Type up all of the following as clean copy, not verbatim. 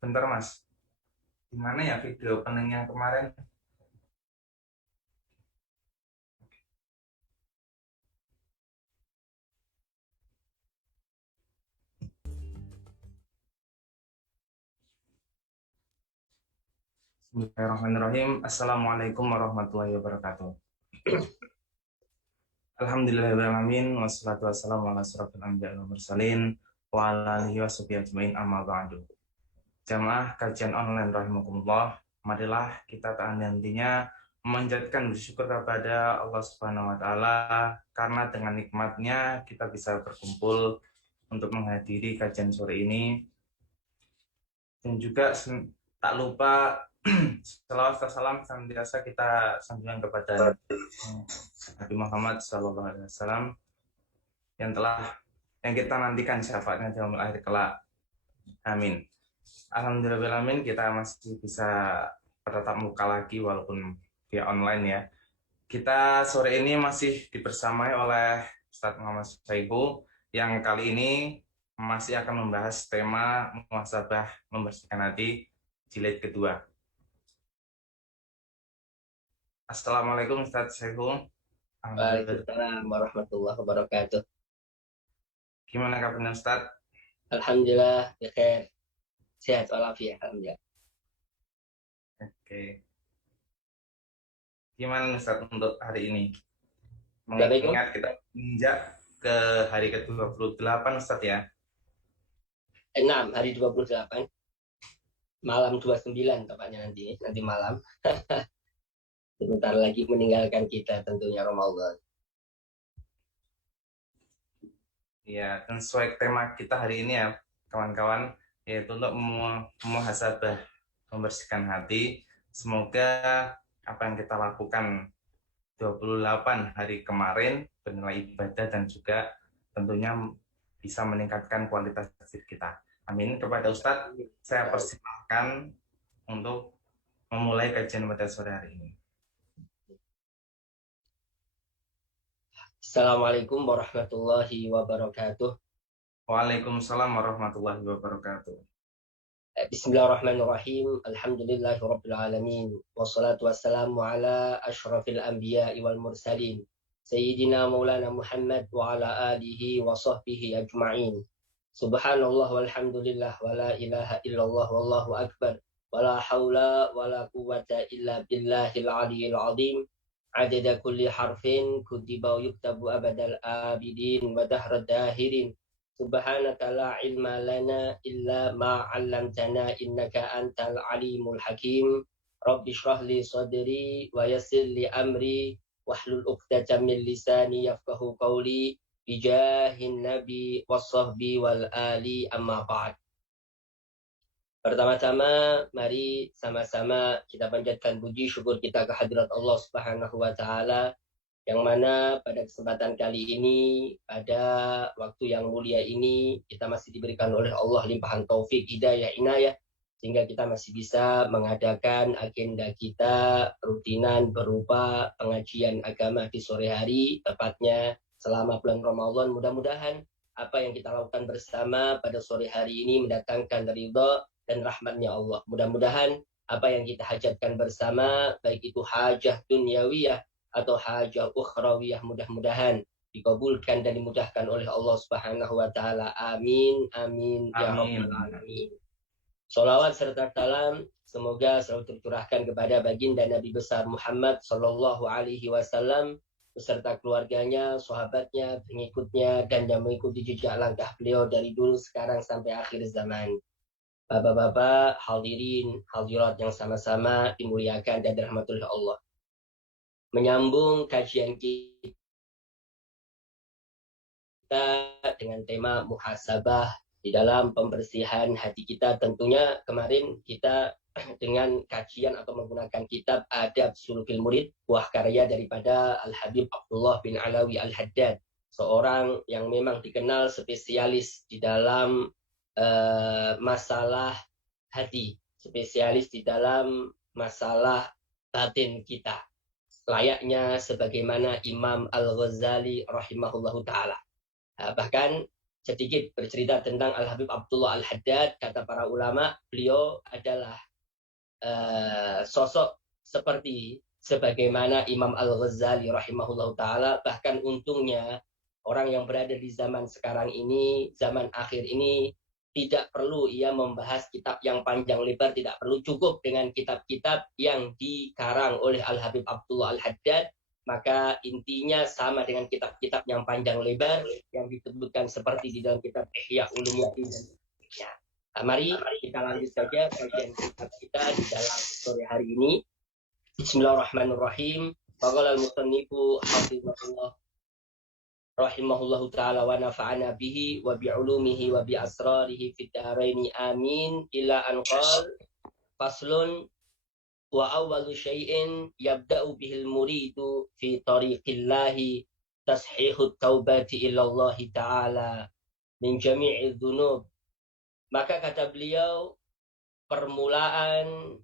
bentar Mas. Gimana ya video opening yang kemarin? Bismillahirrahmanirrahim. Assalamualaikum warahmatullahi wabarakatuh. Alhamdulillahirrahmanirrahim. Wassalatu wassalamu ala asyrafil anbiya'i wal mursalin wa ala alihi washabihi ajmain amma ba'du. Jamaah kajian online rahimakumullah, marilah kita tak henti-hentinya memanjatkan bersyukur kepada Allah Subhanahu wa taala karena dengan nikmatnya kita bisa berkumpul untuk menghadiri kajian sore ini. Dan juga tak lupa selawat dan salam senantiasa kita sanjungan kepada Nabi Muhammad SAW yang kita nantikan syafaatnya di yaumil akhir kelak. Amin. Alhamdulillahirrahmanirrahim, kita masih bisa bertatap muka lagi walaupun via online ya. Kita sore ini masih dibersamai oleh Ustadz Muhammad Saihu yang kali ini masih akan membahas tema muhasabah membersihkan hati jilid kedua. Assalamualaikum Ustadz Saihu. Waalaikumsalam warahmatullahi wabarakatuh. Gimana kabarnya Ustadz? Alhamdulillah, ya khair. Sehat walafiat, alhamdulillah. Oke. Gimana Ustadz untuk hari ini? Assalamualaikum. Mengingat kita menginjak ke hari ke-28 Ustadz ya. 6, hari 28. Malam 29 tepatnya nanti malam. Sebentar lagi meninggalkan kita tentunya Ramadan. Ya, dan sesuai tema kita hari ini ya, kawan-kawan, yaitu untuk muhasabah membersihkan hati. Semoga apa yang kita lakukan 28 hari kemarin bernilai ibadah dan juga tentunya bisa meningkatkan kualitas diri kita. Amin. Kepada Ustadz, saya persilahkan untuk memulai kajian pada sore hari ini. Assalamualaikum warahmatullahi wabarakatuh. Waalaikumsalam warahmatullahi wabarakatuh. Bismillahirrahmanirrahim. Alhamdulillahi rabbil alamin. Wassalatu wassalamu ala asyrafil anbiya'i wal mursalin. Sayyidina Maulana Muhammad wa ala alihi wa sahbihi ajma'in. Subhanallah walhamdulillah wa la ilaha illallah wallahu akbar. Wa la hawla wa la quwwata illa billahil aliyyil azim. Adada kulli harfin kutiba yuktabu abadal abidin wa dahrad dahirin. Subhanaka la ilma lana illa ma 'allamtana innaka antal alimul hakim. Rabbi shrah li sadri wa yassir li amri wahlul 'uqdatam min lisani yafqahu qawli bijahin nabi wassahbi wal ali amma ba'd. Pertama-tama mari sama-sama kita panjatkan puji syukur kita ke hadirat Allah Subhanahu wa taala yang mana pada kesempatan kali ini, pada waktu yang mulia ini, kita masih diberikan oleh Allah limpahan taufik, hidayah, inayah, sehingga kita masih bisa mengadakan agenda kita rutinan berupa pengajian agama di sore hari, tepatnya selama bulan Ramadan. Mudah-mudahan apa yang kita lakukan bersama pada sore hari ini mendatangkan ridha dan rahmatnya Allah. Mudah-mudahan apa yang kita hajatkan bersama, baik itu hajah dunyawiyah atau hajah ukhrawiyah, mudah-mudahan dikabulkan dan dimudahkan oleh Allah Subhanahu wa taala. Amin amin ya rabbal alamin. Shalawat serta salam semoga selalu tercurahkan kepada baginda Nabi besar Muhammad sallallahu alaihi wasallam beserta keluarganya, sahabatnya, pengikutnya dan yang mengikuti jejak langkah beliau dari dulu sekarang sampai akhir zaman. Bapak-bapak, hadirin, hadirat yang sama-sama dimuliakan dan dirahmati oleh Allah. Menyambung kajian kita dengan tema muhasabah di dalam pembersihan hati kita. Tentunya kemarin kita dengan kajian atau menggunakan kitab Adab Sulukil Murid, buah karya daripada Al-Habib Abdullah bin Alawi Al-Haddad, seorang yang memang dikenal spesialis di dalam masalah hati, spesialis di dalam masalah batin kita, layaknya sebagaimana Imam Al-Ghazali rahimahullahu ta'ala. Bahkan sedikit bercerita tentang Al-Habib Abdullah Al-Haddad. Kata para ulama, beliau adalah sosok seperti sebagaimana Imam Al-Ghazali rahimahullah ta'ala. Bahkan untungnya orang yang berada di zaman sekarang ini, zaman akhir ini, tidak perlu ia membahas kitab yang panjang lebar, tidak perlu, cukup dengan kitab-kitab yang dikarang oleh Al-Habib Abdullah Al-Haddad. Maka intinya sama dengan kitab-kitab yang panjang lebar yang disebutkan seperti di dalam kitab Ihya Ulumuddin. Ya. Mari kita lanjut saja kajian kitab kita di dalam sore hari ini. Bismillahirrahmanirrahim. Qala al-musannifu hafizahullah rahimahullahu taala wa nafa'ana bihi wa bi ulumihi wa bi asrarihi fid dharaini amin ila an qala faslun wa awwalu syai'in yabda'u bihil muridu fi tariqillahi tashihut taubati ilallahi ta'ala min jami'i dhunub. Maka kata beliau, permulaan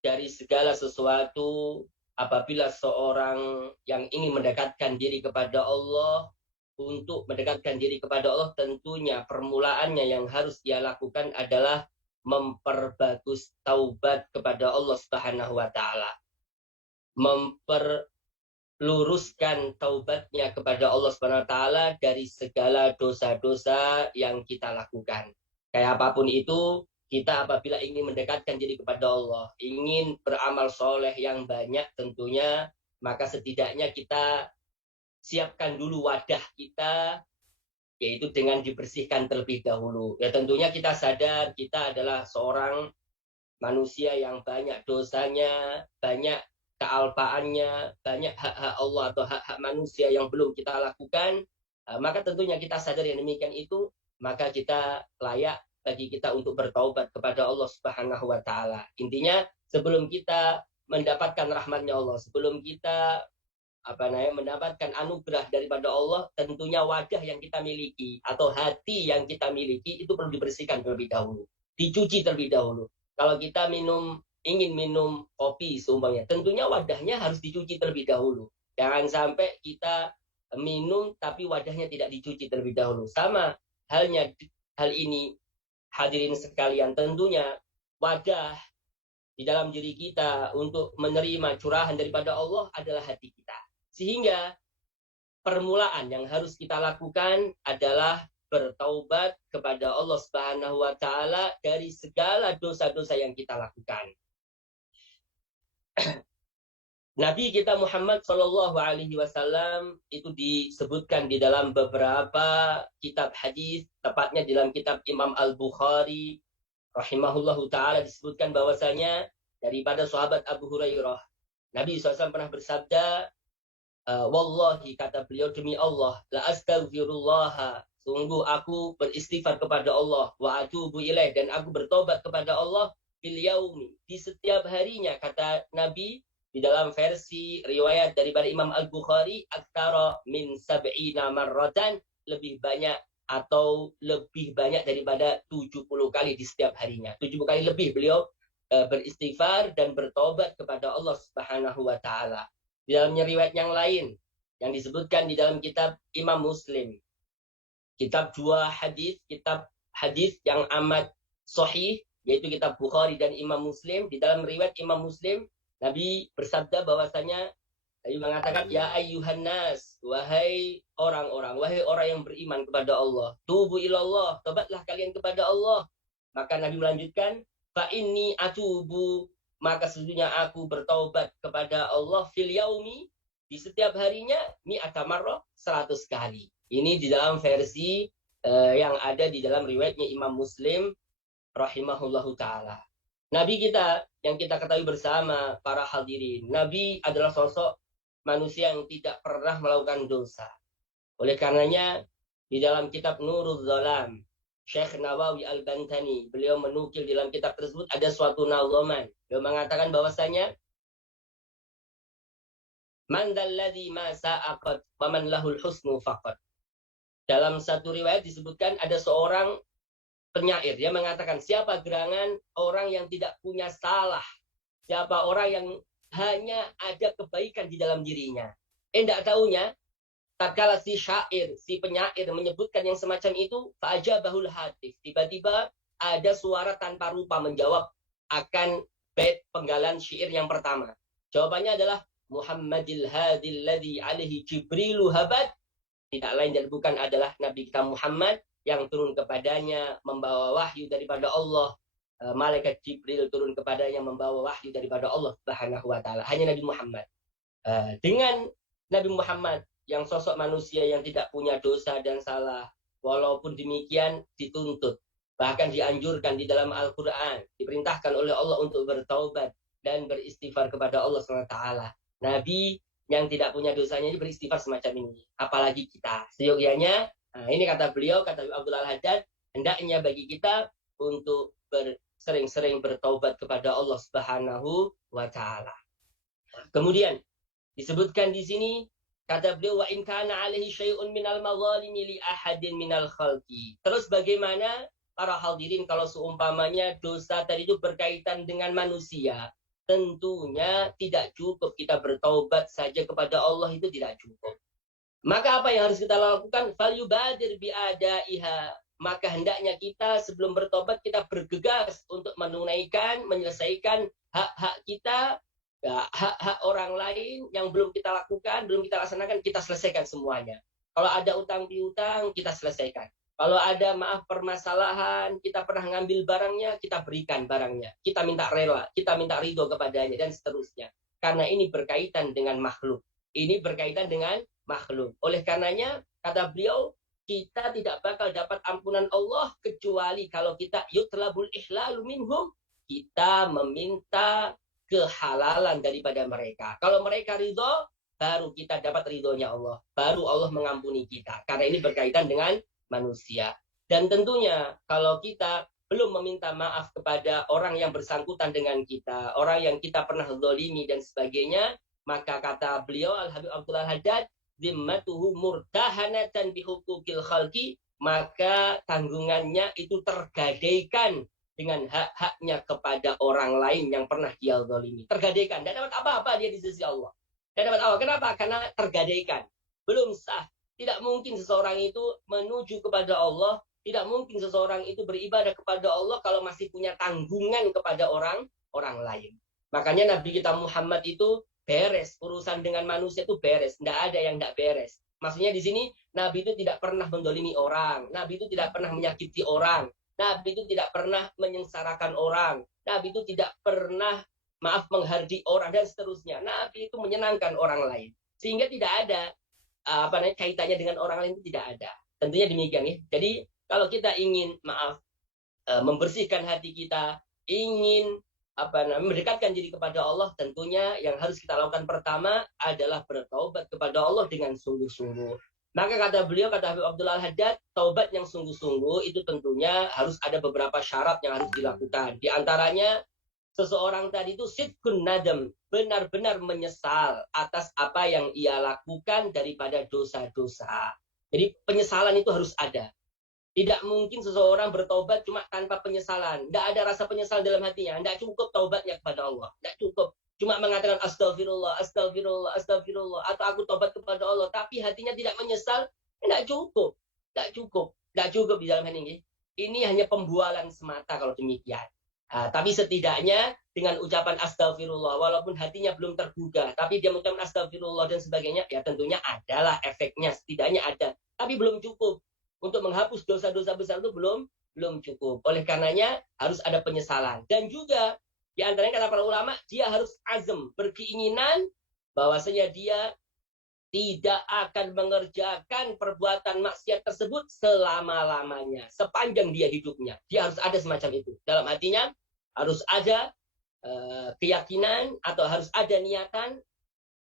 dari segala sesuatu apabila seorang yang ingin mendekatkan diri kepada Allah, untuk mendekatkan diri kepada Allah tentunya permulaannya yang harus dia lakukan adalah memperbagus taubat kepada Allah Subhanahu wa taala. Memperluruskan taubatnya kepada Allah Subhanahu wa taala dari segala dosa-dosa yang kita lakukan. Kayak apapun itu, kita apabila ingin mendekatkan diri kepada Allah, ingin beramal soleh yang banyak tentunya, maka setidaknya kita siapkan dulu wadah kita, yaitu dengan dibersihkan terlebih dahulu. Ya tentunya kita sadar kita adalah seorang manusia yang banyak dosanya, banyak kealpaannya, banyak hak-hak Allah atau hak-hak manusia yang belum kita lakukan. Maka tentunya kita sadar yang demikian itu, maka kita layak bagi kita untuk bertaubat kepada Allah Subhanahu wa taala. Intinya sebelum kita mendapatkan rahmatnya Allah, sebelum kita mendapatkan anugerah daripada Allah, tentunya wajah yang kita miliki atau hati yang kita miliki itu perlu dibersihkan terlebih dahulu, dicuci terlebih dahulu. Kalau kita ingin minum kopi seumpamanya, tentunya wadahnya harus dicuci terlebih dahulu. Jangan sampai kita minum tapi wadahnya tidak dicuci terlebih dahulu. Sama halnya hal ini, hadirin sekalian, tentunya wadah di dalam diri kita untuk menerima curahan daripada Allah adalah hati kita. Sehingga permulaan yang harus kita lakukan adalah bertaubat kepada Allah Subhanahu wa taala dari segala dosa-dosa yang kita lakukan. Nabi kita Muhammad Shallallahu alaihi wasallam itu disebutkan di dalam beberapa kitab hadis, tepatnya di dalam kitab Imam Al-Bukhari rahimahullahu taala disebutkan bahwasanya daripada sahabat Abu Hurairah, Nabi SAW pernah bersabda, wallahi, kata beliau, demi Allah, la astaghfirullah, sungguh aku beristighfar kepada Allah, wa atubu ilaih, dan aku bertobat kepada Allah, fil yaumi, di setiap harinya, kata Nabi di dalam versi riwayat daripada Imam Al-Bukhari, aktsara min sab'ina marratan, lebih banyak atau lebih banyak daripada 70 kali di setiap harinya. 70 kali lebih beliau beristighfar dan bertobat kepada Allah Subhanahu wa taala. Di dalam riwayat yang lain yang disebutkan di dalam kitab Imam Muslim, kitab hadis yang amat sahih, yaitu kitab Bukhari dan Imam Muslim. Di dalam riwayat Imam Muslim, Nabi bersabda bahwasanya, Nabi mengatakan, ya ayyuhan nas, wahai orang-orang, wahai orang yang beriman kepada Allah, tubu ilallah, tobatlah kalian kepada Allah. Maka Nabi melanjutkan, fa inni atubu, maka sesungguhnya aku bertaubat kepada Allah fil yaumi, di setiap harinya, mi'ata marrah, 100 kali. Ini di dalam versi yang ada di dalam riwayatnya Imam Muslim rahimahullahu taala. Nabi kita yang kita ketahui bersama para hadirin, Nabi adalah sosok manusia yang tidak pernah melakukan dosa. Oleh karenanya di dalam kitab Nurul Zalam, Syekh Nawawi Al-Bantani, beliau menukil di dalam kitab tersebut ada suatu nazaman. Beliau mengatakan bahwasanya, man dalladzi ma sa'aqat wa man lahul husnu faqat. Dalam satu riwayat disebutkan ada seorang penyair, dia mengatakan, siapa gerangan orang yang tidak punya salah, siapa orang yang hanya ada kebaikan di dalam dirinya. Enggak taunya tatkala si syair, si penyair menyebutkan yang semacam itu, fa'ajabahul hatif. Tiba-tiba ada suara tanpa rupa menjawab akan bait penggalan syair yang pertama. Jawabannya adalah Muhammadil hadil ladzi alaihi Jibrilu habat. Tidak lain dan bukan adalah Nabi kita Muhammad yang turun kepadanya membawa wahyu daripada Allah. Malaikat Jibril turun kepadanya membawa wahyu daripada Allah Subhanahu wa taala. Hanya Nabi Muhammad. Dengan Nabi Muhammad yang sosok manusia yang tidak punya dosa dan salah, walaupun demikian dituntut, bahkan dianjurkan di dalam Al-Quran, diperintahkan oleh Allah untuk bertaubat dan beristighfar kepada Allah SWT. Nabi yang tidak punya dosanya ini beristighfar semacam ini, apalagi kita. Seyogyanya, nah ini kata beliau, kata Abdul Al-Haddad, hendaknya bagi kita untuk sering-sering bertaubat kepada Allah Subhanahu wa taala. Kemudian disebutkan di sini kata beliau, wa in kana alaihi syai'un minal mazalimi li ahadin minal khalqi. Terus bagaimana para hadirin kalau seumpamanya dosa tadi itu berkaitan dengan manusia? Tentunya tidak cukup kita bertaubat saja kepada Allah, itu tidak cukup. Maka apa yang harus kita lakukan? Falyubadir bi'adaiha. Maka hendaknya kita sebelum bertobat kita bergegas untuk menunaikan, menyelesaikan hak-hak kita, hak-hak orang lain yang belum kita lakukan, belum kita laksanakan, kita selesaikan semuanya. Kalau ada utang piutang, kita selesaikan. Kalau ada maaf permasalahan, kita pernah ngambil barangnya, kita berikan barangnya. Kita minta rela, kita minta ridho kepadanya, dan seterusnya. Karena ini berkaitan dengan makhluk. Ini berkaitan dengan makhluk. Oleh karenanya, kata beliau, kita tidak bakal dapat ampunan Allah kecuali kalau kita yutlabul ihlalu minhum, kita meminta kehalalan daripada mereka. Kalau mereka ridho, baru kita dapat ridhonya Allah. Baru Allah mengampuni kita. Karena ini berkaitan dengan manusia. Dan tentunya kalau kita belum meminta maaf kepada orang yang bersangkutan dengan kita, orang yang kita pernah zalimi dan sebagainya, maka kata beliau Al-Habib Abdul Haddad, zimmatuhu murtahanatan bihuquqil khalqi, maka tanggungannya itu tergadaikan dengan hak-haknya kepada orang lain yang pernah dia zalimi. Tergadaikan, tidak dapat apa-apa dia di sisi Allah. Tidak dapat apa. Kenapa? Karena tergadaikan. Belum sah. Tidak mungkin seseorang itu menuju kepada Allah, tidak mungkin seseorang itu beribadah kepada Allah kalau masih punya tanggungan kepada orang lain. Makanya Nabi kita Muhammad itu beres, urusan dengan manusia itu beres, tidak ada yang tidak beres. Maksudnya di sini Nabi itu tidak pernah mendolimi orang, Nabi itu tidak pernah menyakiti orang, Nabi itu tidak pernah menyengsarakan orang, Nabi itu tidak pernah menghardi orang dan seterusnya. Nabi itu menyenangkan orang lain, sehingga tidak ada kaitannya dengan orang lain, itu tidak ada. Tentunya demikian ya. Jadi kalau kita ingin membersihkan hati kita, ingin mendekatkan diri kepada Allah, tentunya yang harus kita lakukan pertama adalah bertaubat kepada Allah dengan sungguh-sungguh. Maka kata beliau, kata Habib Abdul Haddad, taubat yang sungguh-sungguh itu tentunya harus ada beberapa syarat yang harus dilakukan. Di antaranya seseorang tadi itu sidqun nadam, benar-benar menyesal atas apa yang ia lakukan daripada dosa-dosa. Jadi penyesalan itu harus ada. Tidak mungkin seseorang bertobat cuma tanpa penyesalan. Tidak ada rasa penyesal dalam hatinya. Tidak cukup taubatnya kepada Allah. Tidak cukup. Cuma mengatakan astagfirullah, astagfirullah, astagfirullah. Atau aku tobat kepada Allah. Tapi hatinya tidak menyesal. Tidak cukup. Tidak cukup. Tidak cukup di dalam hal ini. Ini hanya pembualan semata kalau demikian. Tapi setidaknya dengan ucapan astagfirullah, walaupun hatinya belum tergugah, tapi dia mengucapkan astagfirullah dan sebagainya, ya tentunya adalah efeknya, setidaknya ada. Tapi belum cukup. Untuk menghapus dosa-dosa besar itu belum cukup. Oleh karenanya harus ada penyesalan. Dan juga di antaranya kata para ulama, dia harus azam, berkeinginan bahwasanya dia tidak akan mengerjakan perbuatan maksiat tersebut selama-lamanya, sepanjang dia hidupnya. Dia harus ada semacam itu. Dalam hatinya harus ada keyakinan atau harus ada niatan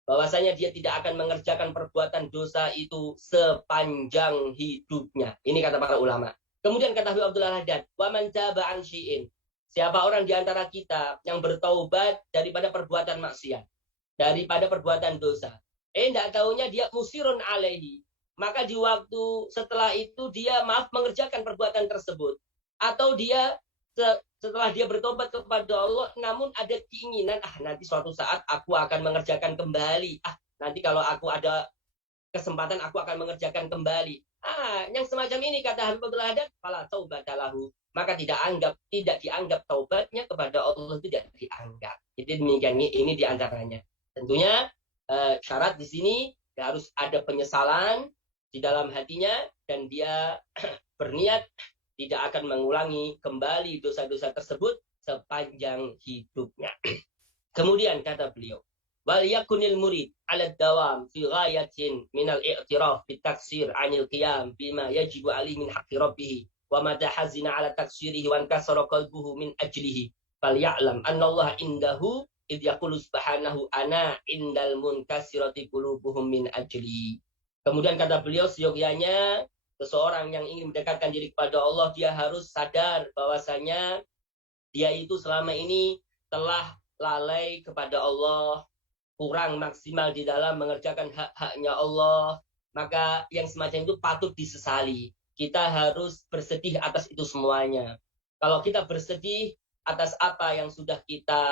bahwasanya dia tidak akan mengerjakan perbuatan dosa itu sepanjang hidupnya. Ini kata para ulama. Kemudian kata Habib Abdul Haddad, wa man taba an syai'in. Siapa orang di antara kita yang bertaubat daripada perbuatan maksiat, daripada perbuatan dosa, tidak tahunya dia musirun alaihi, maka di waktu setelah itu dia mengerjakan perbuatan tersebut, atau dia setelah dia bertobat kepada Allah, namun ada keinginan, nanti suatu saat aku akan mengerjakan kembali, nanti kalau aku ada kesempatan aku akan mengerjakan kembali. Yang semacam ini kata Habibul Haddad, fala taubatalahu, maka tidak dianggap taubatnya kepada Allah, itu tidak dianggap. Jadi demikian, ini diantaranya. Tentunya syarat di sini harus ada penyesalan di dalam hatinya dan dia berniat tidak akan mengulangi kembali dosa-dosa tersebut sepanjang hidupnya. Kemudian kata beliau, wal yakunil murid ala dawam fi ghayatin min al-i'tiraf bi taksir 'anil qiyam bima yajibu 'alaihi min haqqi rabbih wa mata hazina 'ala taksirihi wa ankasara qalbuhu min ajlihi falyalam anna Allah indahu id yaqulu subhanahu ana indal munkasirati qulubuhum min ajli. Kemudian kata beliau, seyogyanya seseorang yang ingin mendekatkan diri kepada Allah, dia harus sadar bahwasanya dia itu selama ini telah lalai kepada Allah, kurang maksimal di dalam mengerjakan hak-haknya Allah, maka yang semacam itu patut disesali. Kita harus bersedih atas itu semuanya. Kalau kita bersedih atas apa yang sudah kita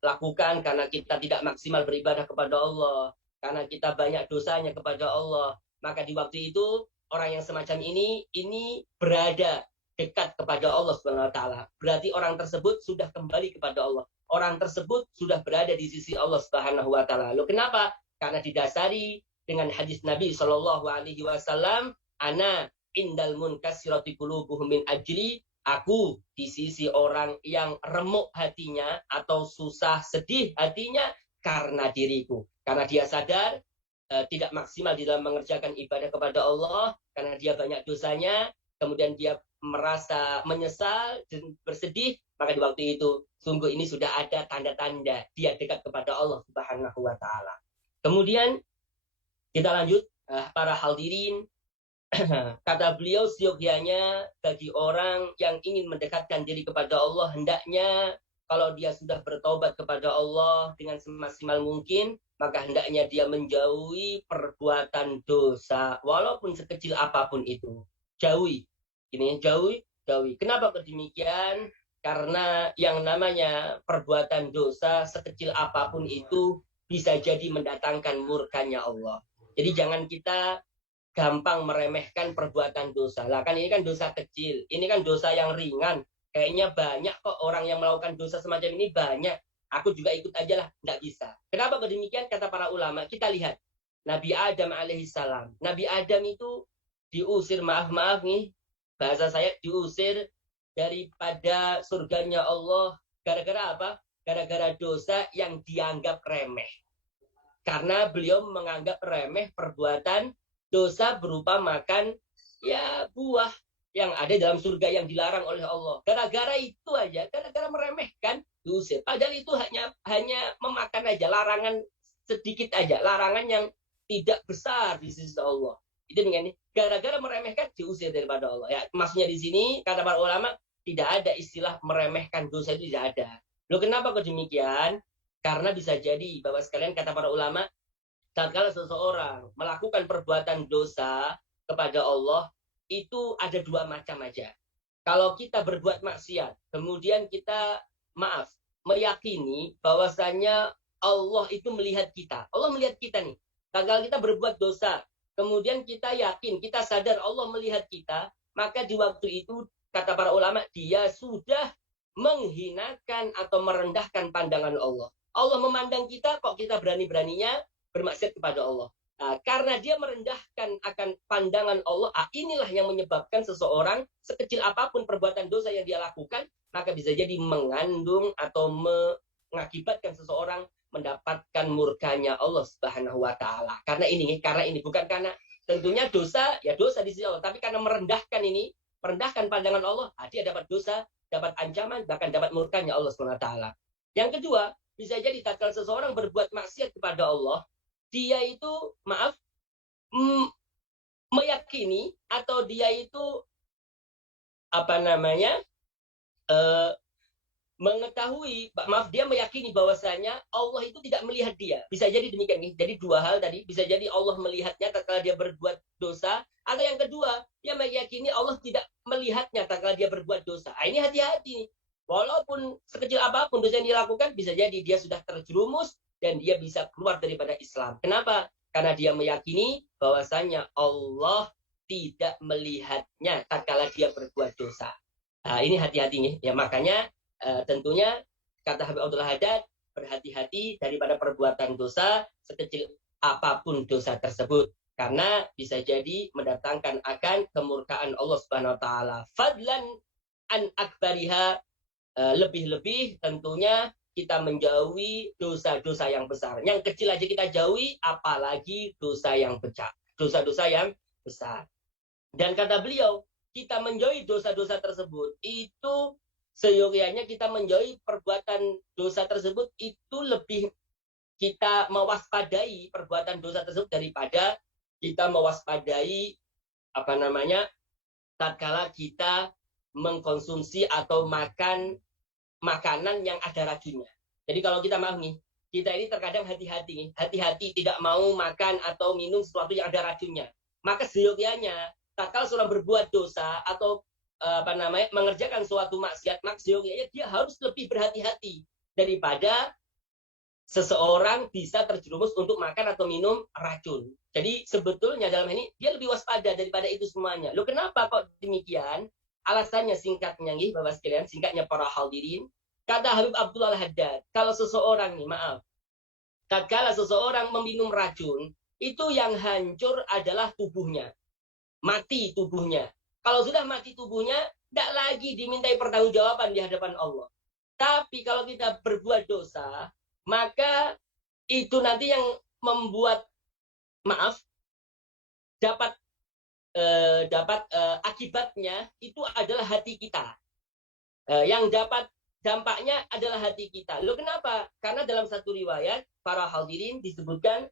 lakukan karena kita tidak maksimal beribadah kepada Allah, karena kita banyak dosanya kepada Allah, maka di waktu itu orang yang semacam ini berada dekat kepada Allah Subhanahu wa taala. Berarti orang tersebut sudah kembali kepada Allah. Orang tersebut sudah berada di sisi Allah Subhanahu wa taala. Loh, kenapa? Karena didasari dengan hadis Nabi Shallallahu alaihi wasallam, ana indal munkasirati qulubuhum min ajli, aku di sisi orang yang remuk hatinya atau susah sedih hatinya karena diriku. Karena dia sadar tidak maksimal di dalam mengerjakan ibadah kepada Allah, karena dia banyak dosanya, kemudian dia merasa menyesal dan bersedih, maka di waktu itu sungguh ini sudah ada tanda-tanda dia dekat kepada Allah Subhanahu wa taala. Kemudian kita lanjut, para hadirin, kata beliau, seyogyanya bagi orang yang ingin mendekatkan diri kepada Allah, hendaknya kalau dia sudah bertobat kepada Allah dengan semaksimal mungkin, maka hendaknya dia menjauhi perbuatan dosa walaupun sekecil apapun itu. Jauhi. Ini jauhi. Kenapa demikian? Karena yang namanya perbuatan dosa sekecil apapun itu bisa jadi mendatangkan murkanya Allah. Jadi jangan kita gampang meremehkan perbuatan dosa. Lah kan ini kan dosa kecil, ini kan dosa yang ringan. Kayaknya banyak kok orang yang melakukan dosa semacam ini, banyak. Aku juga ikut aja lah, nggak bisa. Kenapa demikian? Kata para ulama, kita lihat Nabi Adam alaihissalam. Nabi Adam itu diusir, maaf nih, bahasa saya, diusir daripada surganya Allah. Gara-gara apa? Gara-gara dosa yang dianggap remeh. Karena beliau menganggap remeh perbuatan dosa berupa makan buah yang ada dalam surga yang dilarang oleh Allah. Gara-gara itu aja, gara-gara meremehkan, diusir. Padahal itu hanya memakan aja, larangan sedikit aja, larangan yang tidak besar di sisi Allah. Itu dengan ini, gara-gara meremehkan diusir daripada Allah. Ya, maksudnya di sini kata para ulama, tidak ada istilah meremehkan dosa, itu tidak ada. Loh, kenapa kok demikian? Karena bisa jadi Bapak sekalian, kata para ulama, tatkala seseorang melakukan perbuatan dosa kepada Allah, itu ada dua macam aja. Kalau kita berbuat maksiat, kemudian kita meyakini bahwasanya Allah itu melihat kita. Allah melihat kita nih. Tatkala kita berbuat dosa, kemudian kita yakin, kita sadar Allah melihat kita, maka di waktu itu kata para ulama, dia sudah menghinakan atau merendahkan pandangan Allah. Allah memandang kita, kok kita berani-beraninya bermaksiat kepada Allah. Karena dia merendahkan akan pandangan Allah, inilah yang menyebabkan seseorang sekecil apapun perbuatan dosa yang dia lakukan, maka bisa jadi mengandung atau mengakibatkan seseorang mendapatkan murkanya Allah Subhanahu wa taala. Karena ini bukan karena tentunya dosa di sisi Allah, tapi karena merendahkan pandangan Allah, dia dapat dosa, dapat ancaman, bahkan dapat murkanya Allah Subhanahu wa taala. Yang kedua, bisa jadi tatkala seseorang berbuat maksiat kepada Allah, dia itu meyakini atau dia itu mengetahui, dia meyakini bahwasanya Allah itu tidak melihat dia. Bisa jadi demikian nih. Jadi dua hal tadi, bisa jadi Allah melihatnya tatkala dia berbuat dosa, atau yang kedua, dia meyakini Allah tidak melihatnya tatkala dia berbuat dosa. Ini hati-hati nih. Walaupun sekecil apapun dosa yang dilakukan, bisa jadi dia sudah terjerumus dan dia bisa keluar daripada Islam. Kenapa? Karena dia meyakini bahwasanya Allah tidak melihatnya tatkala dia berbuat dosa. Nah, ini hati-hati ya. Makanya tentunya kata Habib Abdullah Haddad, berhati-hati daripada perbuatan dosa sekecil apapun dosa tersebut, karena bisa jadi mendatangkan akan kemurkaan Allah Subhanahu wa taala. Fadlan an akbariha, lebih-lebih tentunya kita menjauhi dosa-dosa yang besar. Yang kecil aja kita jauhi, apalagi dosa yang besar. Dosa-dosa yang besar. Dan kata beliau, kita menjauhi dosa-dosa tersebut itu seyogianya kita menjauhi perbuatan dosa tersebut itu lebih kita mewaspadai perbuatan dosa tersebut daripada kita mewaspadai tatkala kita mengkonsumsi atau makan makanan yang ada racunnya. Jadi kalau kita maaf nih, kita ini terkadang hati-hati tidak mau makan atau minum sesuatu yang ada racunnya. Maka seyogianya tatkala seorang berbuat dosa atau mengerjakan suatu maksiat, maka seyogianya dia harus lebih berhati-hati daripada seseorang bisa terjerumus untuk makan atau minum racun. Jadi sebetulnya dalam ini dia lebih waspada daripada itu semuanya. Loh, kenapa kok demikian? Alasannya singkatnya nih, Bapak sekalian, singkatnya para hadirin. Kata Habib Abdullah Haddad, kalau seseorang nih, tatkala seseorang meminum racun, itu yang hancur adalah tubuhnya. Mati tubuhnya. Kalau sudah mati tubuhnya, tidak lagi dimintai pertanggungjawaban di hadapan Allah. Tapi kalau kita berbuat dosa, maka itu nanti yang membuat dapat akibatnya itu adalah hati kita. Yang dapat dampaknya adalah hati kita. Loh, kenapa? Karena dalam satu riwayat para hadirin disebutkan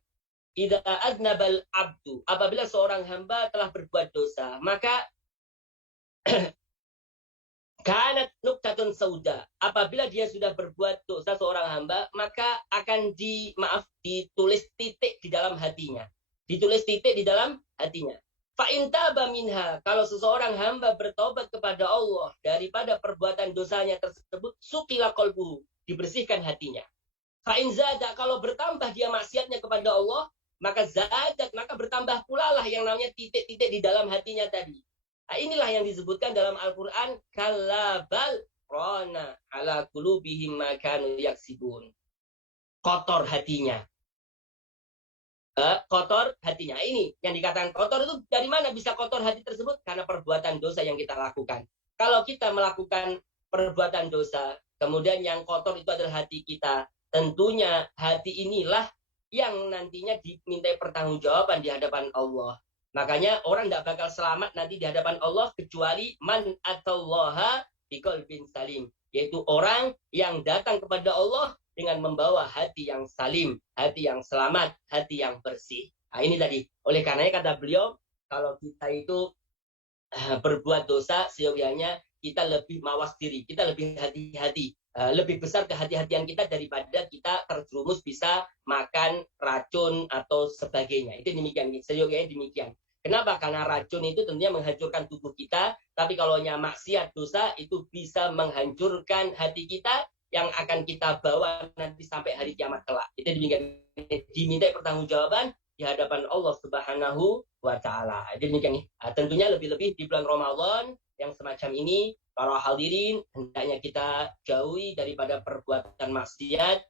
idza adnabal abdu, apabila seorang hamba telah berbuat dosa, maka kanat nuktatun sauda, apabila dia sudah berbuat dosa seorang hamba, maka akan ditulis titik di dalam hatinya. Ditulis titik di dalam hatinya. Fa in taba minha, kalau seseorang hamba bertobat kepada Allah daripada perbuatan dosanya tersebut, sukila qalbuhu, dibersihkan hatinya. Fa in zada, kalau bertambah dia maksiatnya kepada Allah, maka zadat, maka bertambah pula lah yang namanya titik-titik di dalam hatinya tadi. Nah, inilah yang disebutkan dalam Al-Quran, kalabal rona ala qulubihim ma kanu yaksibun. Kotor hatinya. Kotor hatinya. Ini yang dikatakan kotor itu dari mana bisa kotor hati tersebut? Karena perbuatan dosa yang kita lakukan. Kalau kita melakukan perbuatan dosa, kemudian yang kotor itu adalah hati kita, tentunya hati inilah yang nantinya dimintai pertanggungjawaban di hadapan Allah. Makanya orang tidak bakal selamat nanti di hadapan Allah kecuali man atallaha biqalbin salim, yaitu orang yang datang kepada Allah dengan membawa hati yang salim, hati yang selamat, hati yang bersih. Nah, ini tadi. Oleh karenanya kata beliau, kalau kita itu berbuat dosa, seyogianya kita lebih mawas diri, kita lebih hati-hati. Lebih besar kehati-hatian kita daripada kita terjerumus bisa makan racun atau sebagainya. Itu demikian, seyogianya demikian. Kenapa? Karena racun itu tentunya menghancurkan tubuh kita, tapi kalau maksiat dosa itu bisa menghancurkan hati kita yang akan kita bawa nanti sampai hari kiamat kelak. Itu demikian, dimintai pertanggungjawaban di hadapan Allah Subhanahu wa taala. Jadi demikian. Tentunya lebih-lebih di bulan Ramadan yang semacam ini, para hadirin hendaknya kita jauhi daripada perbuatan maksiat,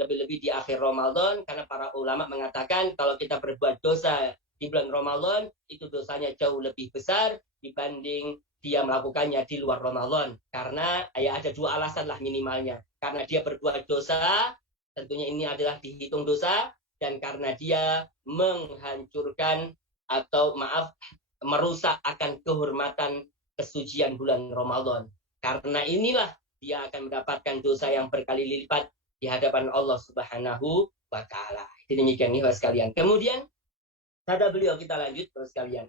lebih-lebih di akhir Ramadan, karena para ulama mengatakan kalau kita berbuat dosa di bulan Ramadan itu dosanya jauh lebih besar dibanding dia melakukannya di luar Ramadan. Karena ya ada dua alasan lah minimalnya. Karena dia berbuat dosa, tentunya ini adalah dihitung dosa, dan karena dia menghancurkan atau merusak akan kehormatan kesucian bulan Ramadan. Karena inilah dia akan mendapatkan dosa yang berkali lipat di hadapan Allah Subhanahu wa taala. Demikian nih sekalian. Kemudian kata beliau, kita lanjut terus sekalian.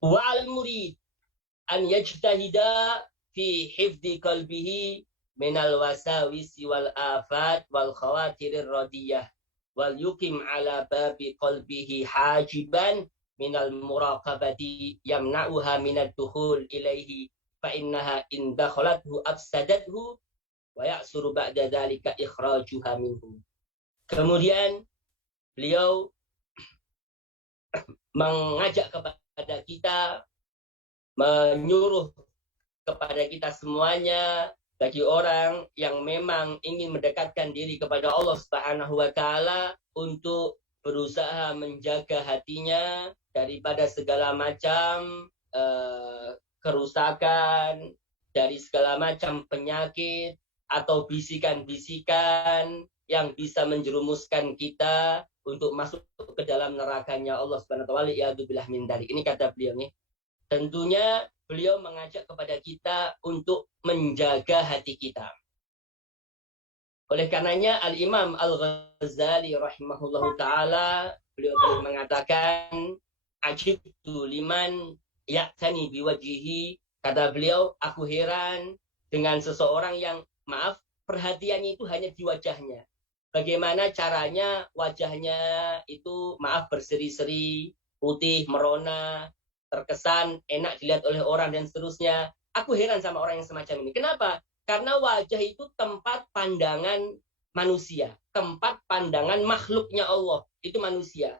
Wa al-murid an yajtahida fi hifdzi qalbihi minal wasawisi wal afat wal khawatirir radiyah wal yuqim ala babi qalbihi hajiban minal muraqabati yamna'uha minad dukhul ilaihi fa innaha in dakhalathu afsadathu wa ya'suru ba'da dzalika ikhrajuha minhu. Kemudian beliau mengajak kepada kita, menyuruh kepada kita semuanya, bagi orang yang memang ingin mendekatkan diri kepada Allah Subhanahu wa taala, untuk berusaha menjaga hatinya daripada segala macam kerusakan, dari segala macam penyakit atau bisikan-bisikan yang bisa menjerumuskan kita untuk masuk ke dalam nerakanya Allah Subhanahu wa taala. Ya'udzubillah min dzalik. Ini kata beliau nih. Tentunya beliau mengajak kepada kita untuk menjaga hati kita. Oleh karenanya Al-Imam Al-Ghazali rahimahullahu ta'ala, beliau mengatakan, ajibtu liman ya'tani biwajihi. Kata beliau, aku heran dengan seseorang yang, maaf, perhatiannya itu hanya di wajahnya. Bagaimana caranya wajahnya itu, maaf, berseri-seri, putih, merona, terkesan enak dilihat oleh orang dan seterusnya. Aku heran sama orang yang semacam ini. Kenapa? Karena wajah itu tempat pandangan manusia, tempat pandangan makhluknya Allah, itu manusia.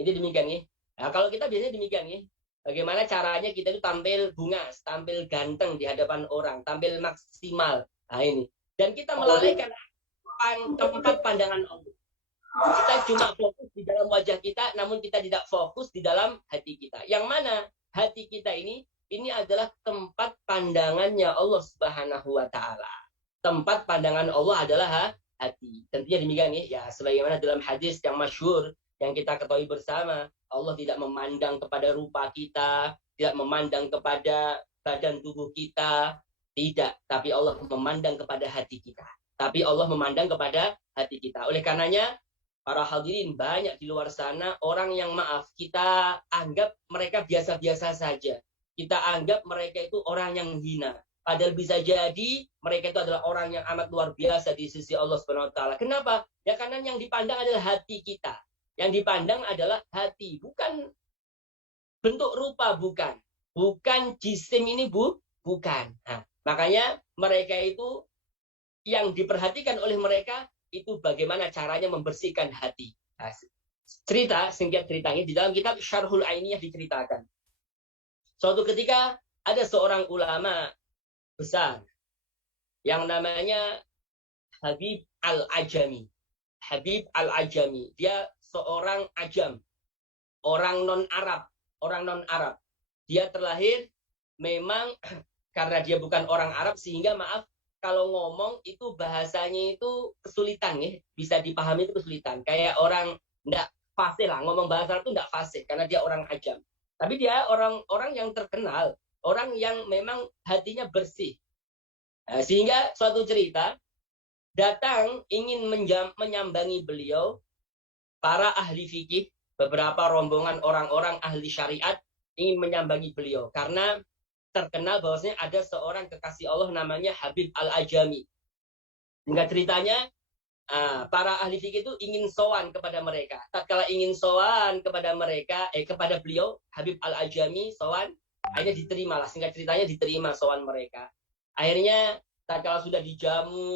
Jadi demikian ya. Nah, kalau kita biasanya demikian ya. Bagaimana caranya kita itu tampil bungas, tampil ganteng di hadapan orang, tampil maksimal. Nah ini. Dan kita melalaikan tempat pandangan Allah. Kita cuma fokus di dalam wajah kita, namun kita tidak fokus di dalam hati kita. Yang mana hati kita ini adalah tempat pandangannya Allah Subhanahu wa taala. Tempat pandangan Allah adalah hati. Tentunya demikian ya, sebagaimana dalam hadis yang masyhur yang kita ketahui bersama, Allah tidak memandang kepada rupa kita, tidak memandang kepada badan tubuh kita, tidak, tapi Allah memandang kepada hati kita. Tapi Allah memandang kepada hati kita. Oleh karenanya, para hadirin, banyak di luar sana orang yang, maaf, kita anggap mereka biasa-biasa saja. Kita anggap mereka itu orang yang hina. Padahal bisa jadi mereka itu adalah orang yang amat luar biasa di sisi Allah Subhanahu wa taala. Kenapa? Ya karena yang dipandang adalah hati kita. Yang dipandang adalah hati, bukan bentuk rupa, bukan. Bukan jisim ini, bukan. Nah, makanya mereka itu, yang diperhatikan oleh mereka itu bagaimana caranya membersihkan hati. Nah, singkat ceritanya, di dalam kitab Syarhul Ainiyah diceritakan. Suatu ketika ada seorang ulama besar yang namanya Habib Al-Ajami. Habib Al-Ajami, dia seorang ajam, orang non-Arab. Dia terlahir memang karena dia bukan orang Arab, sehingga, maaf, kalau ngomong itu bahasanya itu kesulitan ya, bisa dipahami itu kesulitan. Kayak orang enggak fasih lah, ngomong bahasa Arab itu enggak fasih karena dia orang ajam. Tapi dia orang yang terkenal, orang yang memang hatinya bersih. Nah, sehingga suatu cerita datang ingin menyambangi beliau para ahli fikih, beberapa rombongan orang-orang ahli syariat ingin menyambangi beliau karena terkenal bahwasanya ada seorang kekasih Allah namanya Habib Al-Ajami. Hingga ceritanya para ahli fikih itu ingin sowan kepada mereka. Tatkala ingin sowan kepada mereka, kepada beliau, Habib Al-Ajami sowan, akhirnya diterima lah. Singkat ceritanya diterima sowan mereka. Akhirnya tatkala sudah dijamu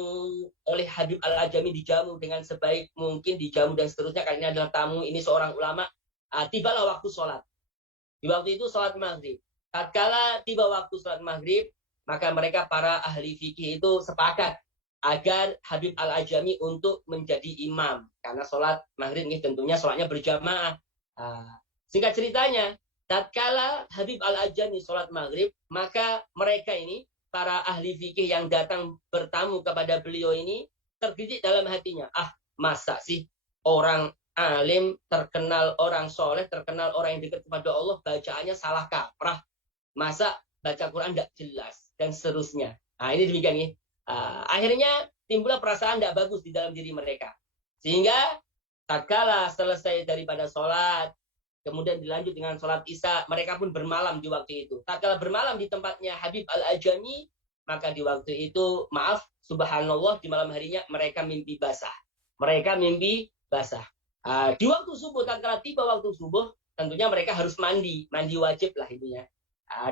oleh Habib Al-Ajami, dijamu dengan sebaik mungkin, dijamu dan seterusnya, karena ini adalah tamu, ini seorang ulama, tibalah waktu sholat. Di waktu itu sholat maghrib. Tatkala tiba waktu sholat maghrib, maka mereka para ahli fikih itu sepakat agar Habib Al-Ajami untuk menjadi imam. Karena sholat maghrib ini tentunya sholatnya berjamaah. Singkat ceritanya, tatkala Habib Al-Ajami sholat maghrib, maka mereka ini, para ahli fikih yang datang bertamu kepada beliau ini, terdidik dalam hatinya. Masa sih orang alim, terkenal orang soleh, terkenal orang yang dekat kepada Allah, bacaannya salah kaprah. Masa baca Quran tidak jelas, dan seterusnya. Ini demikian ya. Akhirnya timbullah perasaan tidak bagus di dalam diri mereka. Sehingga tatkala selesai daripada sholat, kemudian dilanjut dengan sholat isya, mereka pun bermalam di waktu itu. Tatkala bermalam di tempatnya Habib Al-Ajami, maka di waktu itu, maaf, subhanallah, di malam harinya mereka mimpi basah. Di waktu subuh, tatkala tiba waktu subuh, tentunya mereka harus mandi wajib lah intinya.